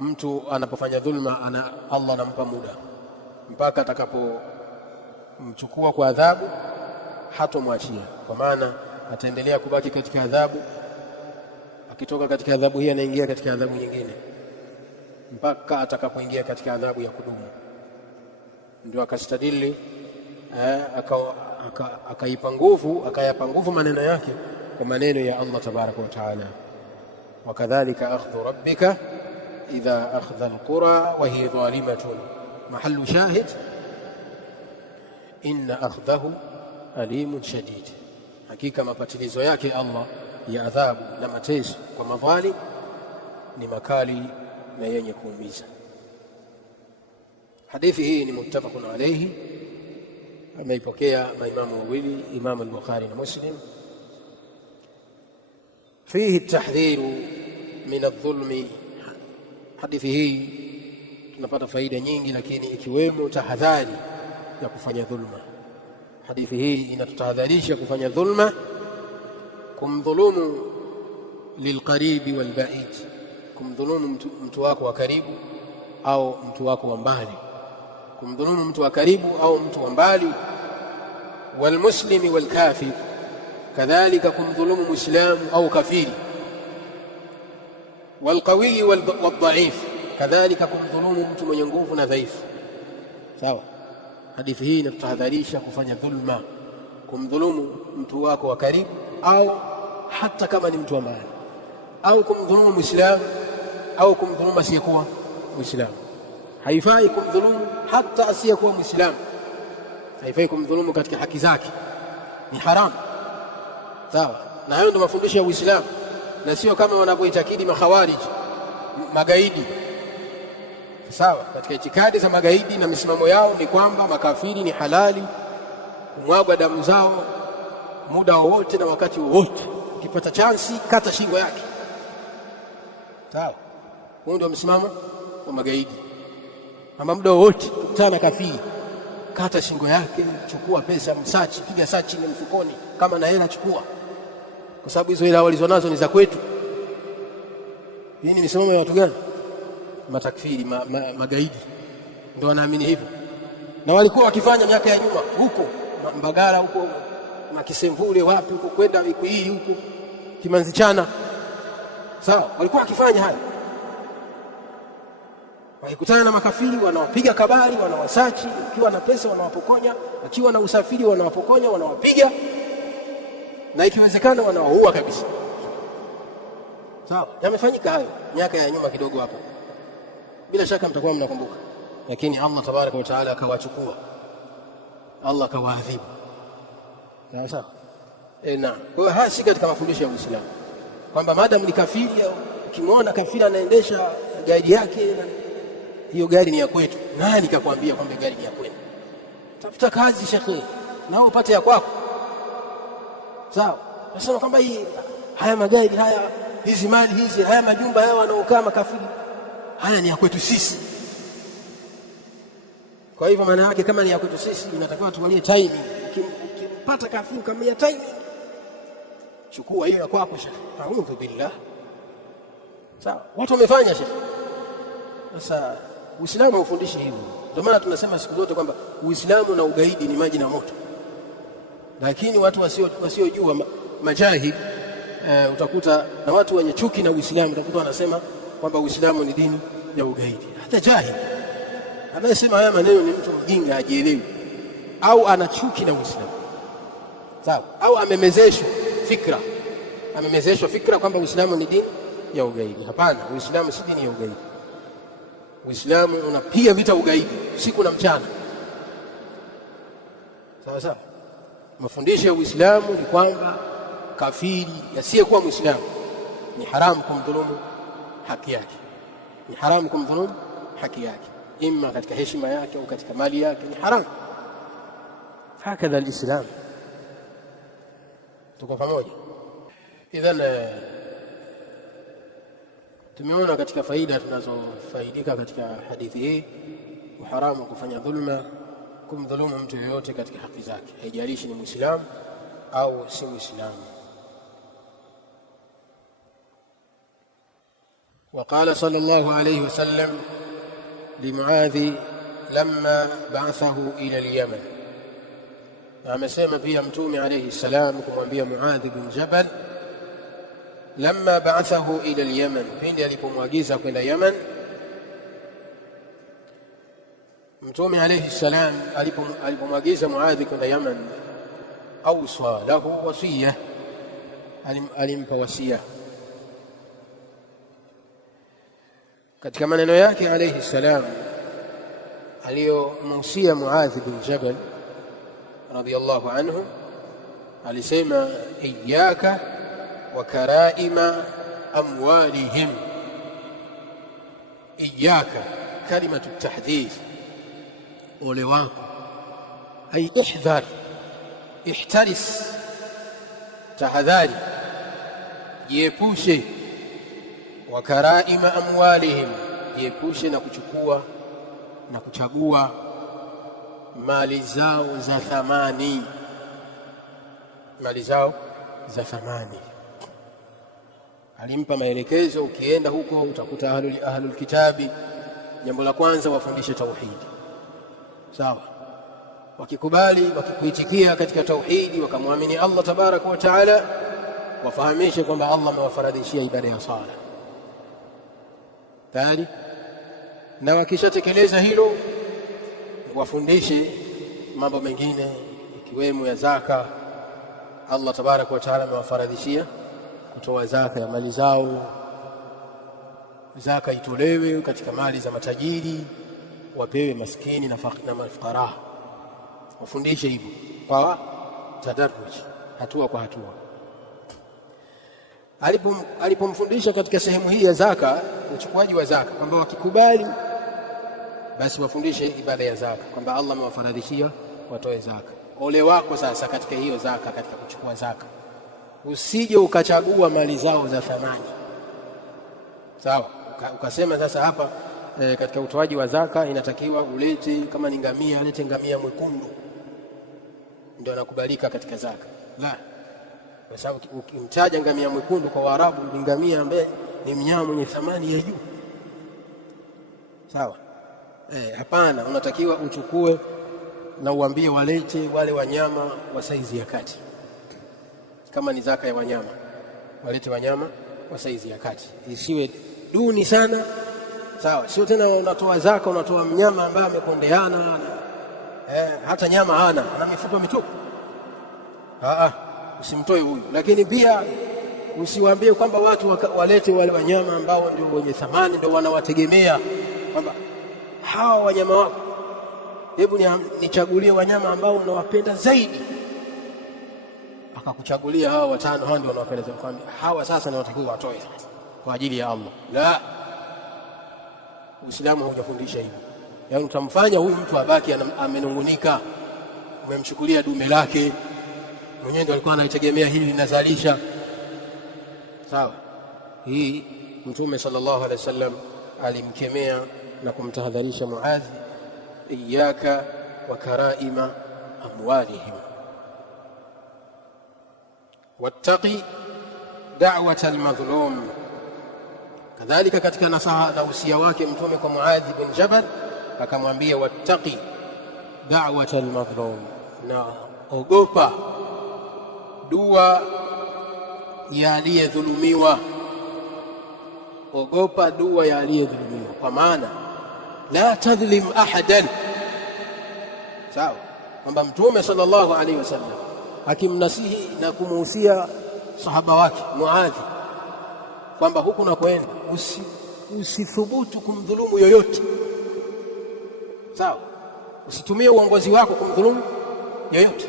mtu anapofanya dhulma Allah anampa muda mpaka atakapomchukua kwa adhabu, hatomwachia, kwa maana ataendelea kubaki katika adhabu. Akitoka katika adhabu hii anaingia katika adhabu nyingine mpaka atakapoingia katika adhabu ya kudumu. Ndio akastadili akayapa nguvu maneno yake kwa maneno ya Allah tabaraka wa taala, wa kadhalika akhdhu rabbika idha akhadha alqura wa hiya zalimatun. Mahallu shahid, inna akhdahu alimun shadid, hakika mapatilizo yake Allah ya adhabu na mateso kwa madhalim ni makali na yenye kuumiza. Hadithi hii ni muttafaqun alayhi, ameipokea maimamu wawili, Imam al-Bukhari na Muslim. Fihi at-tahdhiru min adh-dhulmi, hadithi hii tunapata faida nyingi, lakini ikiwemo tahadhari ya kufanya dhulma. Hadithi hii inatutahadharisha kufanya dhulma, kumdhulumu lilqaribi walbaid, kumdhulumu mtu wako wa karibu au mtu wako wa mbali, kumdhulumu mtu wa karibu au mtu wa mbali. Walmuslimi walkafir, kadhalika kumdhulumu muislamu au kafiri. Walqawi waldhaif, kadhalika kumdhulumu mtu mwenye nguvu na dhaifu. Sawa. Hadithi hii inatutahadharisha kufanya dhulma, kumdhulumu mtu wako wa karibu au hata kama ni mtu wa mbali, au kumdhulumu muislamu au kumdhulumu asiyekuwa muislamu. Haifai kumdhulumu hata asiyekuwa muislamu, haifai kumdhulumu katika haki zake, ni haram. Sawa. Na hayo ndio mafundisho ya Uislamu, na sio kama wanavyoitakidi makhawarij, magaidi. Sawa. Katika itikadi za magaidi na misimamo yao ni kwamba makafiri ni halali kumwaga damu zao muda wowote na wakati wowote. Ukipata chansi, kata shingo yake. Sawa. Huo ndio msimamo wa magaidi. Ama muda wowote kukutana kafiri, kata shingo yake, chukua pesa, msachi, piga sachi ni mfukoni, kama na hela chukua, kwa sababu hizo hela walizonazo ni za kwetu. Hii ni misimamo ya watu gani? Matakfiri, magaidi ndio wanaamini hivyo, na walikuwa wakifanya miaka ya nyuma huko Mbagala, huko na Kisemvule, wapi huko, kwenda wiki hii huko Kimanzichana. Sawa. Walikuwa wakifanya hayo, wakikutana na makafiri wanawapiga kabari, wanawasachi, ukiwa na pesa wanawapokonya, akiwa na usafiri wanawapokonya, wanawapiga, na ikiwezekana wanawaua kabisa. Sawa. Yamefanyika hayo miaka ya nyuma kidogo hapo, bila shaka mtakuwa mnakumbuka. Lakini Allah tabaraka wa taala akawachukua, Allah akawaadhibu. Sawa. Na kwa hiyo haya si katika mafundisho ya Uislamu, kwamba madam ni kafiri, ukimwona kafiri anaendesha gari yake, hiyo gari ni ya kwetu. Nani kakwambia kwamba gari ni ya kwetu? Tafuta kazi shekhe, na upate ya kwako. Sawa. Nasema kwamba haya magari haya, hizi mali hizi, haya majumba haya wanaokaa makafiri, haya ni ya kwetu sisi. Kwa hivyo maana yake kama ni ya kwetu sisi, inatakiwa tuwalie time. Ukimpata kafiri kama ya time, chukua hiyo ya kwako shekhe. A'udhu billah. Sawa. Watu wamefanya shekhe. Sasa Uislamu haufundishi hivyo. Ndio maana tunasema siku zote kwamba Uislamu na ugaidi ni maji na moto. Lakini watu wasiojua majahili, utakuta na watu wenye chuki na Uislamu, utakuta wanasema kwamba Uislamu ni dini ya ugaidi. Hata jahili anayesema haya maneno ni mtu mjinga, hajielewi, au ana chuki na Uislamu. Sawa. Au amemezeshwa fikra kwamba Uislamu ni dini ya ugaidi. Hapana, Uislamu si dini ya ugaidi. Uislamu unapiga vita ugaidi usiku na mchana. Sawa. Mafundisho ya Uislamu ni kwamba kafiri asiyekuwa Muislamu ni haramu kumdhulumu haki yake, ni haramu kumdhulumu haki yake, imma katika heshima yake au katika mali yake, ni haramu. Hakadha al-Islam. Tuko pamoja? Idhan tumeona katika faida tunazofaidika katika hadithi hii uharamu kufanya dhulma, kumdhulumu mtu yeyote katika haki zake, haijalishi ni Muislamu au si Muislamu. وقال صلى الله عليه وسلم لمعاذ لما بعثه إلى اليمن، amesema pia Mtume alayhi salam kumwambia Muadh bin Jabal, lamma ba'athahu ila al-Yaman, pindi alipomwagiza kwenda Yaman. Mtume alayhi salam alipomwagiza Muadh kwenda Yaman, awsa lahu wasiya, alimpa wasia. katika maneno yake alayhi salam aliyomhusia Muadh bin Jabal radiyallahu anhu, alisema iyyaka wa karaima amwalihim. Iyyaka kalimatu tahdhir, ole wako, ay ihdhar, ihtaris, tahadhari, jiepushe. Wa karaima amwalihim, jiepushe na kuchukua na kuchagua mali zao za thamani, mali zao za thamani. Alimpa maelekezo, ukienda huko utakuta ahlul kitabi, jambo la kwanza wafundishe tauhidi. Sawa, wakikubali, wakikuitikia katika tauhidi, wakamwamini Allah tabaraka wa taala, wafahamishe kwamba Allah amewafaradhishia ibada ya sala tayari, na wakishatekeleza hilo wafundishe mambo mengine ikiwemo ya zaka. Allah tabaraka wa taala amewafaradhishia kutoa zaka ya mali zao. Zaka itolewe katika mali za matajiri, wapewe maskini na mafukara. Wafundishe hivyo kwa tadarruj, hatua kwa hatua. Alipomfundisha katika sehemu hii ya zaka, uchukuaji wa zaka, kwamba wakikubali basi wafundishe ibada ya zaka, kwamba Allah amewafaradhishia watoe zaka. Ole wako sasa katika hiyo zaka, katika kuchukua zaka, usije ukachagua mali zao za thamani. Sawa, ukasema sasa hapa katika utoaji wa zaka inatakiwa ulete, kama ni ngamia, alete ngamia mwekundu ndio anakubalika katika zaka. La, kwa sababu ukimtaja ngamia mwekundu kwa Waarabu ni ngamia ambaye ni mnyama mwenye thamani ya juu. Sawa, hapana, unatakiwa uchukue na uambie walete wale wanyama wa saizi ya kati. Kama ni zaka ya wanyama, walete wanyama wa saizi ya kati, isiwe duni sana. Sawa, sio tena unatoa zaka unatoa mnyama ambaye amekondeana, hata nyama hana, ana mifupa mitupu. Usimtoe huyu. Lakini pia usiwaambie kwamba watu walete wale wanyama ambao ndio wenye thamani, ndio wanawategemea, kwamba hawa wanyama wako, hebu nichagulie wanyama ambao unawapenda zaidi. Akakuchagulia hawa watano, hao ndio wanawapenda zaidi, kwamba hawa sasa ndio watakiwa watoe sasa kwa ajili ya Allah. La, Uislamu haujafundisha hivyo. Yaani utamfanya huyu mtu abaki amenungunika, umemchukulia dume lake, mwenyewe ndio alikuwa anaitegemea hili linazalisha. Sawa, hii Mtume sallallahu alaihi wasallam alimkemea na kumtahadharisha Muadh, iyyaka wa karaima amwalihim wattaqi da'wata almadhlum. Kadhalika katika nasaha na usia wake Mtume kwa Muadh bin Jabal akamwambia, wattaqi da'wata almadhlum, na ogopa dua ya aliyedhulumiwa. Ogopa dua ya aliyedhulumiwa, kwa maana la tadhlim ahadan. Sawa, kwamba Mtume sallallahu alaihi wasallam akimnasihi na kumuhusia sahaba wake Muadh kwamba huku na kwenda usithubutu kumdhulumu yoyote. Sawa, usitumie uongozi wako kumdhulumu yoyote.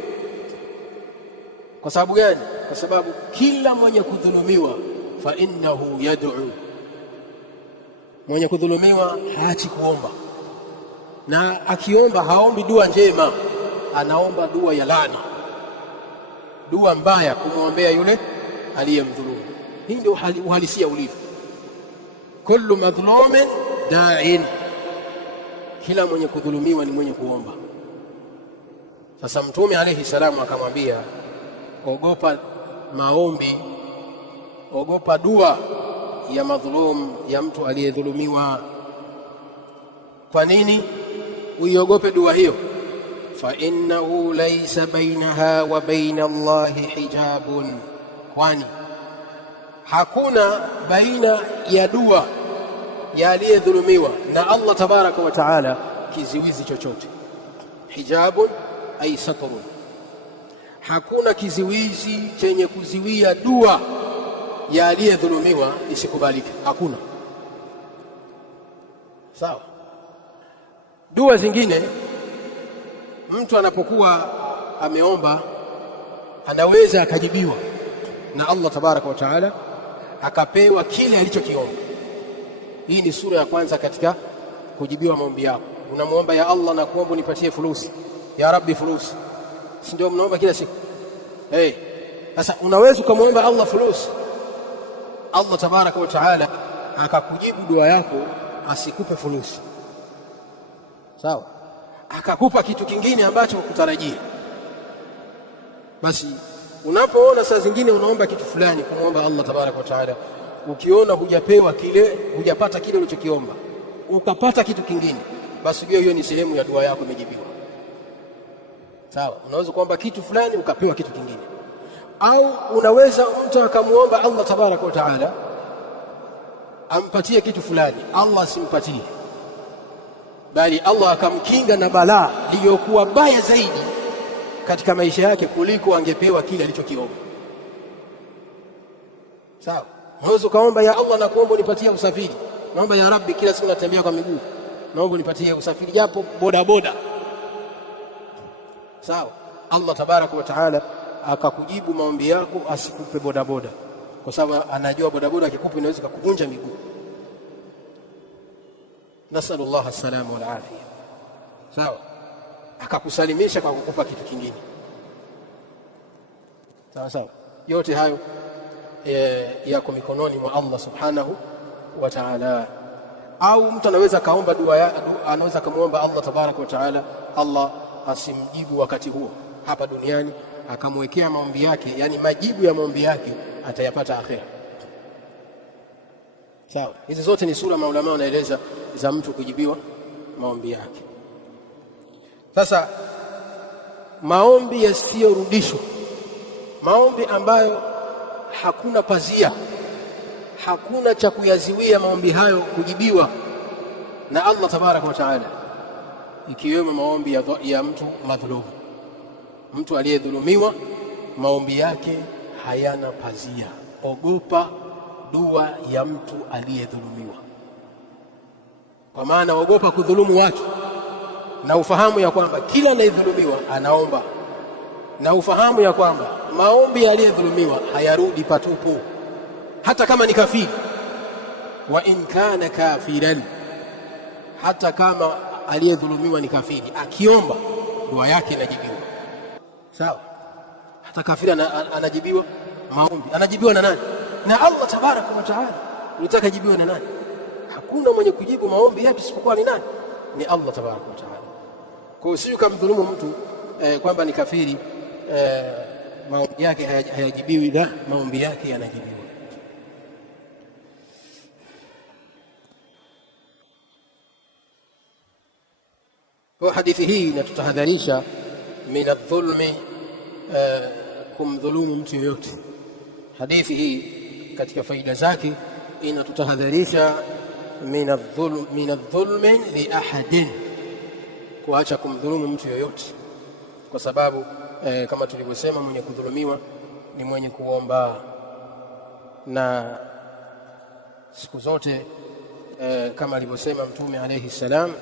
Kwa sababu gani? Kwa sababu kila mwenye kudhulumiwa fa innahu yad'u, mwenye kudhulumiwa haachi kuomba, na akiomba haombi dua njema, anaomba dua ya laana, dua mbaya kumwombea yule aliyemdhulumu. Hii ndio uhalisia ulivyo. Kullu madhlumin da'in, kila mwenye kudhulumiwa ni mwenye kuomba. Sasa Mtume alayhi salamu akamwambia, ogopa maombi, ogopa dua ya madhulum, ya mtu aliyedhulumiwa. Kwa nini uiogope dua hiyo? Fa innahu laysa bainaha wa baina Allahi hijabun, kwani hakuna baina ya dua ya aliyedhulumiwa na Allah tabaraka wa taala kiziwizi chochote. Hijabun ay satrun, hakuna kiziwizi chenye kuziwia dua ya aliyedhulumiwa isikubalike. Hakuna. Sawa. Dua zingine mtu anapokuwa ameomba anaweza akajibiwa na Allah tabaraka wa taala, akapewa kile alichokiomba. Hii ni sura ya kwanza katika kujibiwa maombi yako. Unamuomba, ya Allah na kuomba nipatie fulusi, ya Rabbi fulusi, si ndio mnaomba kila siku? Sasa unaweza kumuomba Allah fulusi, Allah tabaraka wa taala akakujibu dua yako, asikupe fulusi. Sawa, akakupa kitu kingine ambacho hukutarajia. Basi unapoona saa zingine unaomba kitu fulani kumwomba Allah tabaraka wa taala, ukiona hujapewa kile, hujapata kile ulichokiomba, ukapata kitu kingine, basi hiyo ni sehemu ya dua yako imejibiwa. Sawa, unaweza kuomba kitu fulani ukapewa kitu kingine, au unaweza mtu akamuomba Allah tabaraka wa taala ampatie kitu fulani, Allah asimpatie, bali Allah akamkinga na balaa iliyokuwa baya zaidi katika maisha yake kuliko angepewa kile alichokiomba. Sawa, unaweza kaomba, ya Allah na kuomba nipatie usafiri, naomba ya Rabbi kila siku natembea kwa miguu, naomba nipatie usafiri japo boda boda. Sawa, Allah tabaraka wa taala akakujibu maombi yako, asikupe boda boda, kwa sababu anajua boda boda akikupa inaweza kukuvunja miguu. Nasallallahu as-salama wal afia. Sawa, akakusalimisha kwa kukupa kitu kingine. Sawa, yote hayo yako mikononi mwa Allah subhanahu wa ta'ala. Au mtu anaweza kaomba anaweza kumuomba Allah tabaraka wa taala, Allah asimjibu wakati huo hapa duniani, akamwekea maombi yake, yani majibu ya maombi yake atayapata akhera. Sawa, hizi zote ni sura maulama wanaeleza za mtu kujibiwa maombi yake. Sasa maombi yasiyorudishwa, maombi ambayo hakuna pazia, hakuna cha kuyaziwia maombi hayo kujibiwa na Allah tabaraka wa taala, ikiwemo maombi ya mtu madhulumu. Mtu aliyedhulumiwa maombi yake hayana pazia. Ogopa dua ya mtu aliyedhulumiwa, kwa maana ogopa kudhulumu watu, na ufahamu ya kwamba kila anayedhulumiwa anaomba, na ufahamu ya kwamba maombi aliyedhulumiwa hayarudi patupu, hata kama ni kafiri. Wa in kana kafiran, hata kama aliyedhulumiwa ni kafiri, akiomba dua yake inajibiwa. Sawa, hata kafiri anajibiwa maombi. Anajibiwa na nani? Na Allah tabaraka wa taala. Unataka jibiwa na nani? Hakuna mwenye kujibu maombi yake isipokuwa ni nani? Ni Allah tabaraka wa taala. Kwa hiyo sio kumdhulumu mtu kwamba ni kafiri, maombi yake hayajibiwi, na maombi yake yanajibiwa. Kwa hadithi hii inatutahadharisha min adh-dhulmi, kumdhulumu mtu yoyote. Hadithi hii katika faida zake inatutahadharisha min adh-dhulmi li ahadin, kuacha kumdhulumu mtu yoyote, kwa sababu kama tulivyosema, mwenye kudhulumiwa ni mwenye kuomba. Na siku zote kama alivyosema Mtume alayhi salam,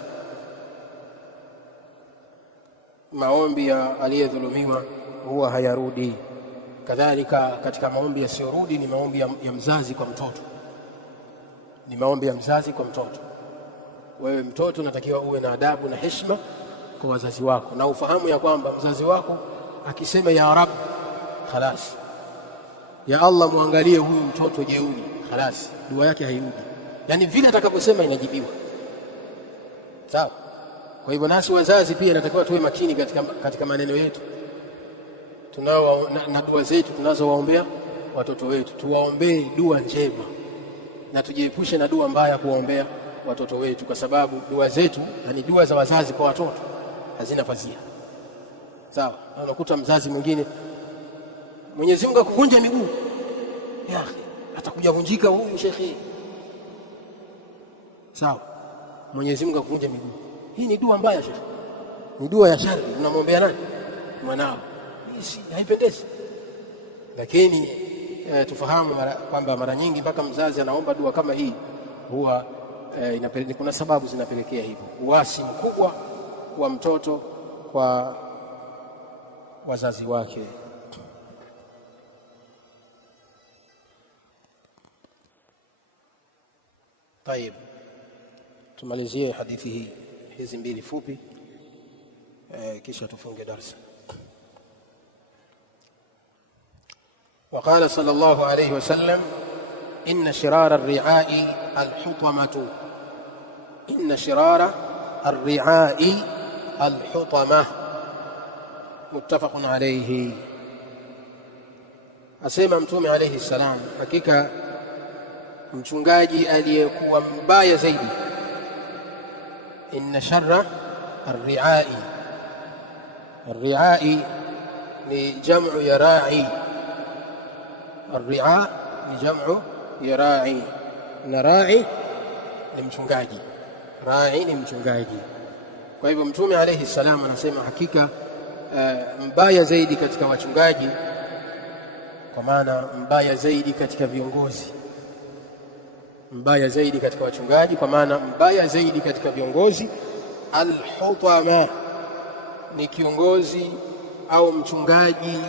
maombi ya aliyedhulumiwa huwa hayarudi. Kadhalika katika maombi yasiyorudi ni maombi ya mzazi kwa mtoto. Ni maombi ya mzazi kwa mtoto. Wewe mtoto unatakiwa uwe na adabu na heshima kwa wazazi wako, na ufahamu ya kwamba mzazi wako akisema ya Rabb, khalas, ya Allah muangalie huyu mtoto jeuri, khalas, dua yake hairudi. Yani vile atakaposema inajibiwa. Sawa? Kwa hivyo nasi wazazi pia natakiwa tuwe makini katika maneno yetu tunao na dua zetu tunazowaombea watoto wetu. Tuwaombee dua njema na tujiepushe na dua mbaya kuwaombea watoto wetu, kwa sababu dua zetu, yani dua za wazazi kwa watoto, hazina pazia. Sawa? Unakuta mzazi mwingine, Mwenyezi Mungu akuvunje miguu, ya atakuja vunjika huyu shekhi. Sawa? Mwenyezi Mungu akuvunje miguu, hii ni dua mbaya shekhi, ni dua ya shari. Unamwombea nani? Mwanao. Hii haipendezi. Lakini tufahamu kwamba mara nyingi mpaka mzazi anaomba dua kama hii huwa kuna sababu zinapelekea hivyo, uasi mkubwa wa mtoto kwa wazazi wake. Tayeb, tumalizie hadithi hizi mbili fupi kisha tufunge darasa. وقال صلى الله عليه وسلم إن شرار الرعاء الحطمة إن شرار الرعاء الحطمة متفق عليه. asema Mtume alayhi salam, hakika mchungaji aliyekuwa mbaya zaidi, inna sharra ar-ri'ai, ar-ri'ai ni jamu ya ra'i, ar-ri'a ni jamu ya ra'i, na ra'i ni mchungaji, ra'i ni mchungaji. Kwa hivyo Mtume alayhi salam anasema hakika mbaya zaidi katika wachungaji, kwa maana mbaya zaidi katika viongozi, mbaya zaidi katika wachungaji, kwa maana mbaya zaidi katika viongozi, al-hutama, ni kiongozi au mchungaji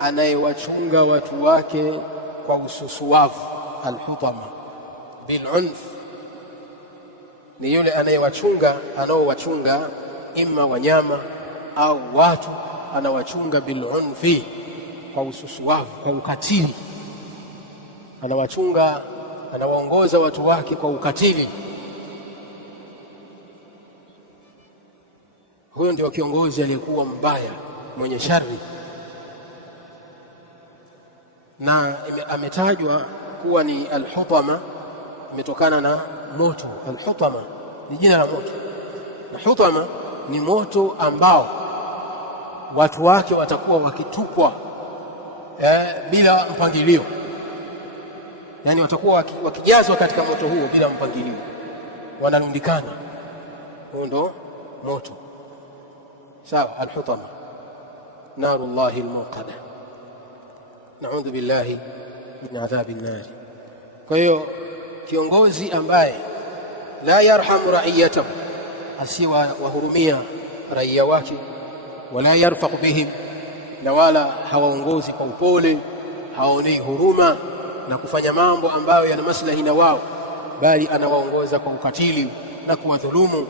anayewachunga watu wake kwa ususuwavu. Al-hutama bil-unf, ni yule anayewachunga, anaowachunga imma wanyama au watu, anawachunga bil-unfi, kwa ususuwavu, kwa ukatili, anawachunga, anawaongoza watu wake kwa ukatili. Huyo ndio kiongozi aliyekuwa mbaya, mwenye shari, na ametajwa kuwa ni al-hutama, imetokana na moto. Al-hutama ni jina la moto, na hutama ni moto ambao watu wake watakuwa wakitupwa bila mpangilio, yani watakuwa wakijazwa katika moto huo bila mpangilio, wanarundikana. Huo ndo moto, sawa. Al-hutama narullahi al-muqada, naudhu billahi min adhabi an-nar. Kwa hiyo kiongozi ambaye la yarhamu ra'iyatahu, asiwahurumia raia wake, wala yarfaqu bihim, na wala hawaongozi kwa upole, hawaonei huruma na kufanya mambo ambayo yana maslahi na wao, bali anawaongoza kwa ukatili na kuwadhulumu,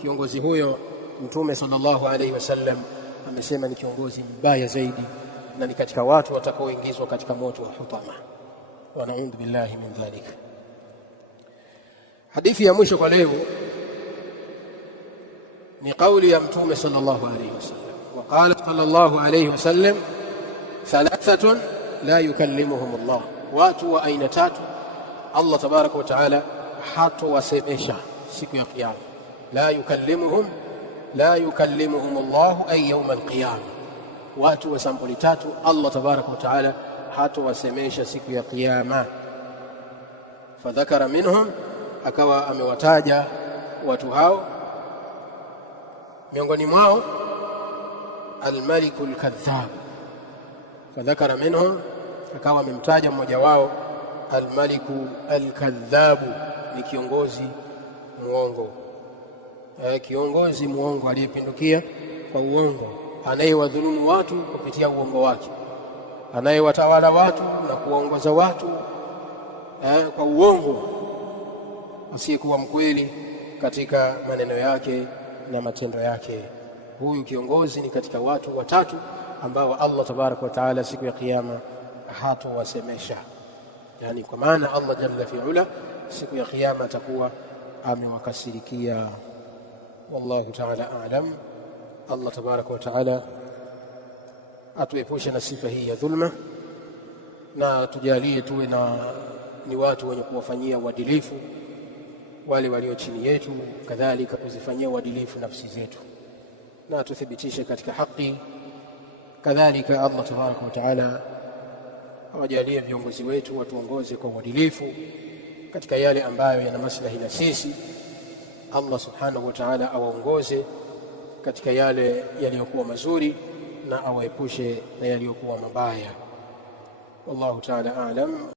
kiongozi huyo Mtume sallallahu alaihi wasallam amesema ni kiongozi mbaya zaidi, na ni katika watu watakaoingizwa katika moto wa hutama. Wa na'udhu billahi min dhalik. Hadithi ya mwisho kwa leo ni kauli ya Mtume sallallahu alaihi wasallam. وقال صلى الله عليه وسلم ثلاثة لا يكلمهم الله, watu wa aina tatu Allah tabaraka wa taala hatowasemesha siku ya kiyama. la yukallimuhum Allah ay yawm al-qiyama, watu wa sampuli tatu Allah tabaraka wa taala hatowasemesha siku ya kiyama. Fadhakara minhum, akawa amewataja watu hao, miongoni mwao al-maliku al-kadhab. Fadhakara minhum, akawa amemtaja mmoja wao al-maliku al-kadhab, ni kiongozi muongo, kiongozi muongo aliyepindukia kwa uongo, anayewadhulumu watu kupitia uongo wake, anayewatawala watu na kuwaongoza watu kwa uongo, asiyekuwa mkweli katika maneno yake na matendo yake. Huyu kiongozi ni katika watu watatu ambao Allah tabaraka wa taala siku ya kiyama hatowasemesha, yani kwa maana Allah jalla fi ula siku ya kiyama atakuwa amewakasirikia. Wallahu taala a'lam. Allah tabaraka wa taala atuepushe na sifa hii ya dhulma, na tujalie tuwe ni watu wenye kuwafanyia uadilifu wale walio chini yetu, kadhalika kuzifanyia uadilifu nafsi zetu, na tuthibitishe katika haki. Kadhalika Allah tabaraka wa taala awajalie viongozi wetu watuongoze kwa uadilifu katika yale ambayo yana maslahi na sisi. Allah subhanahu wa ta'ala awaongoze katika yale yaliyokuwa mazuri na awaepushe na yaliyokuwa mabaya. Wallahu ta'ala a'lam.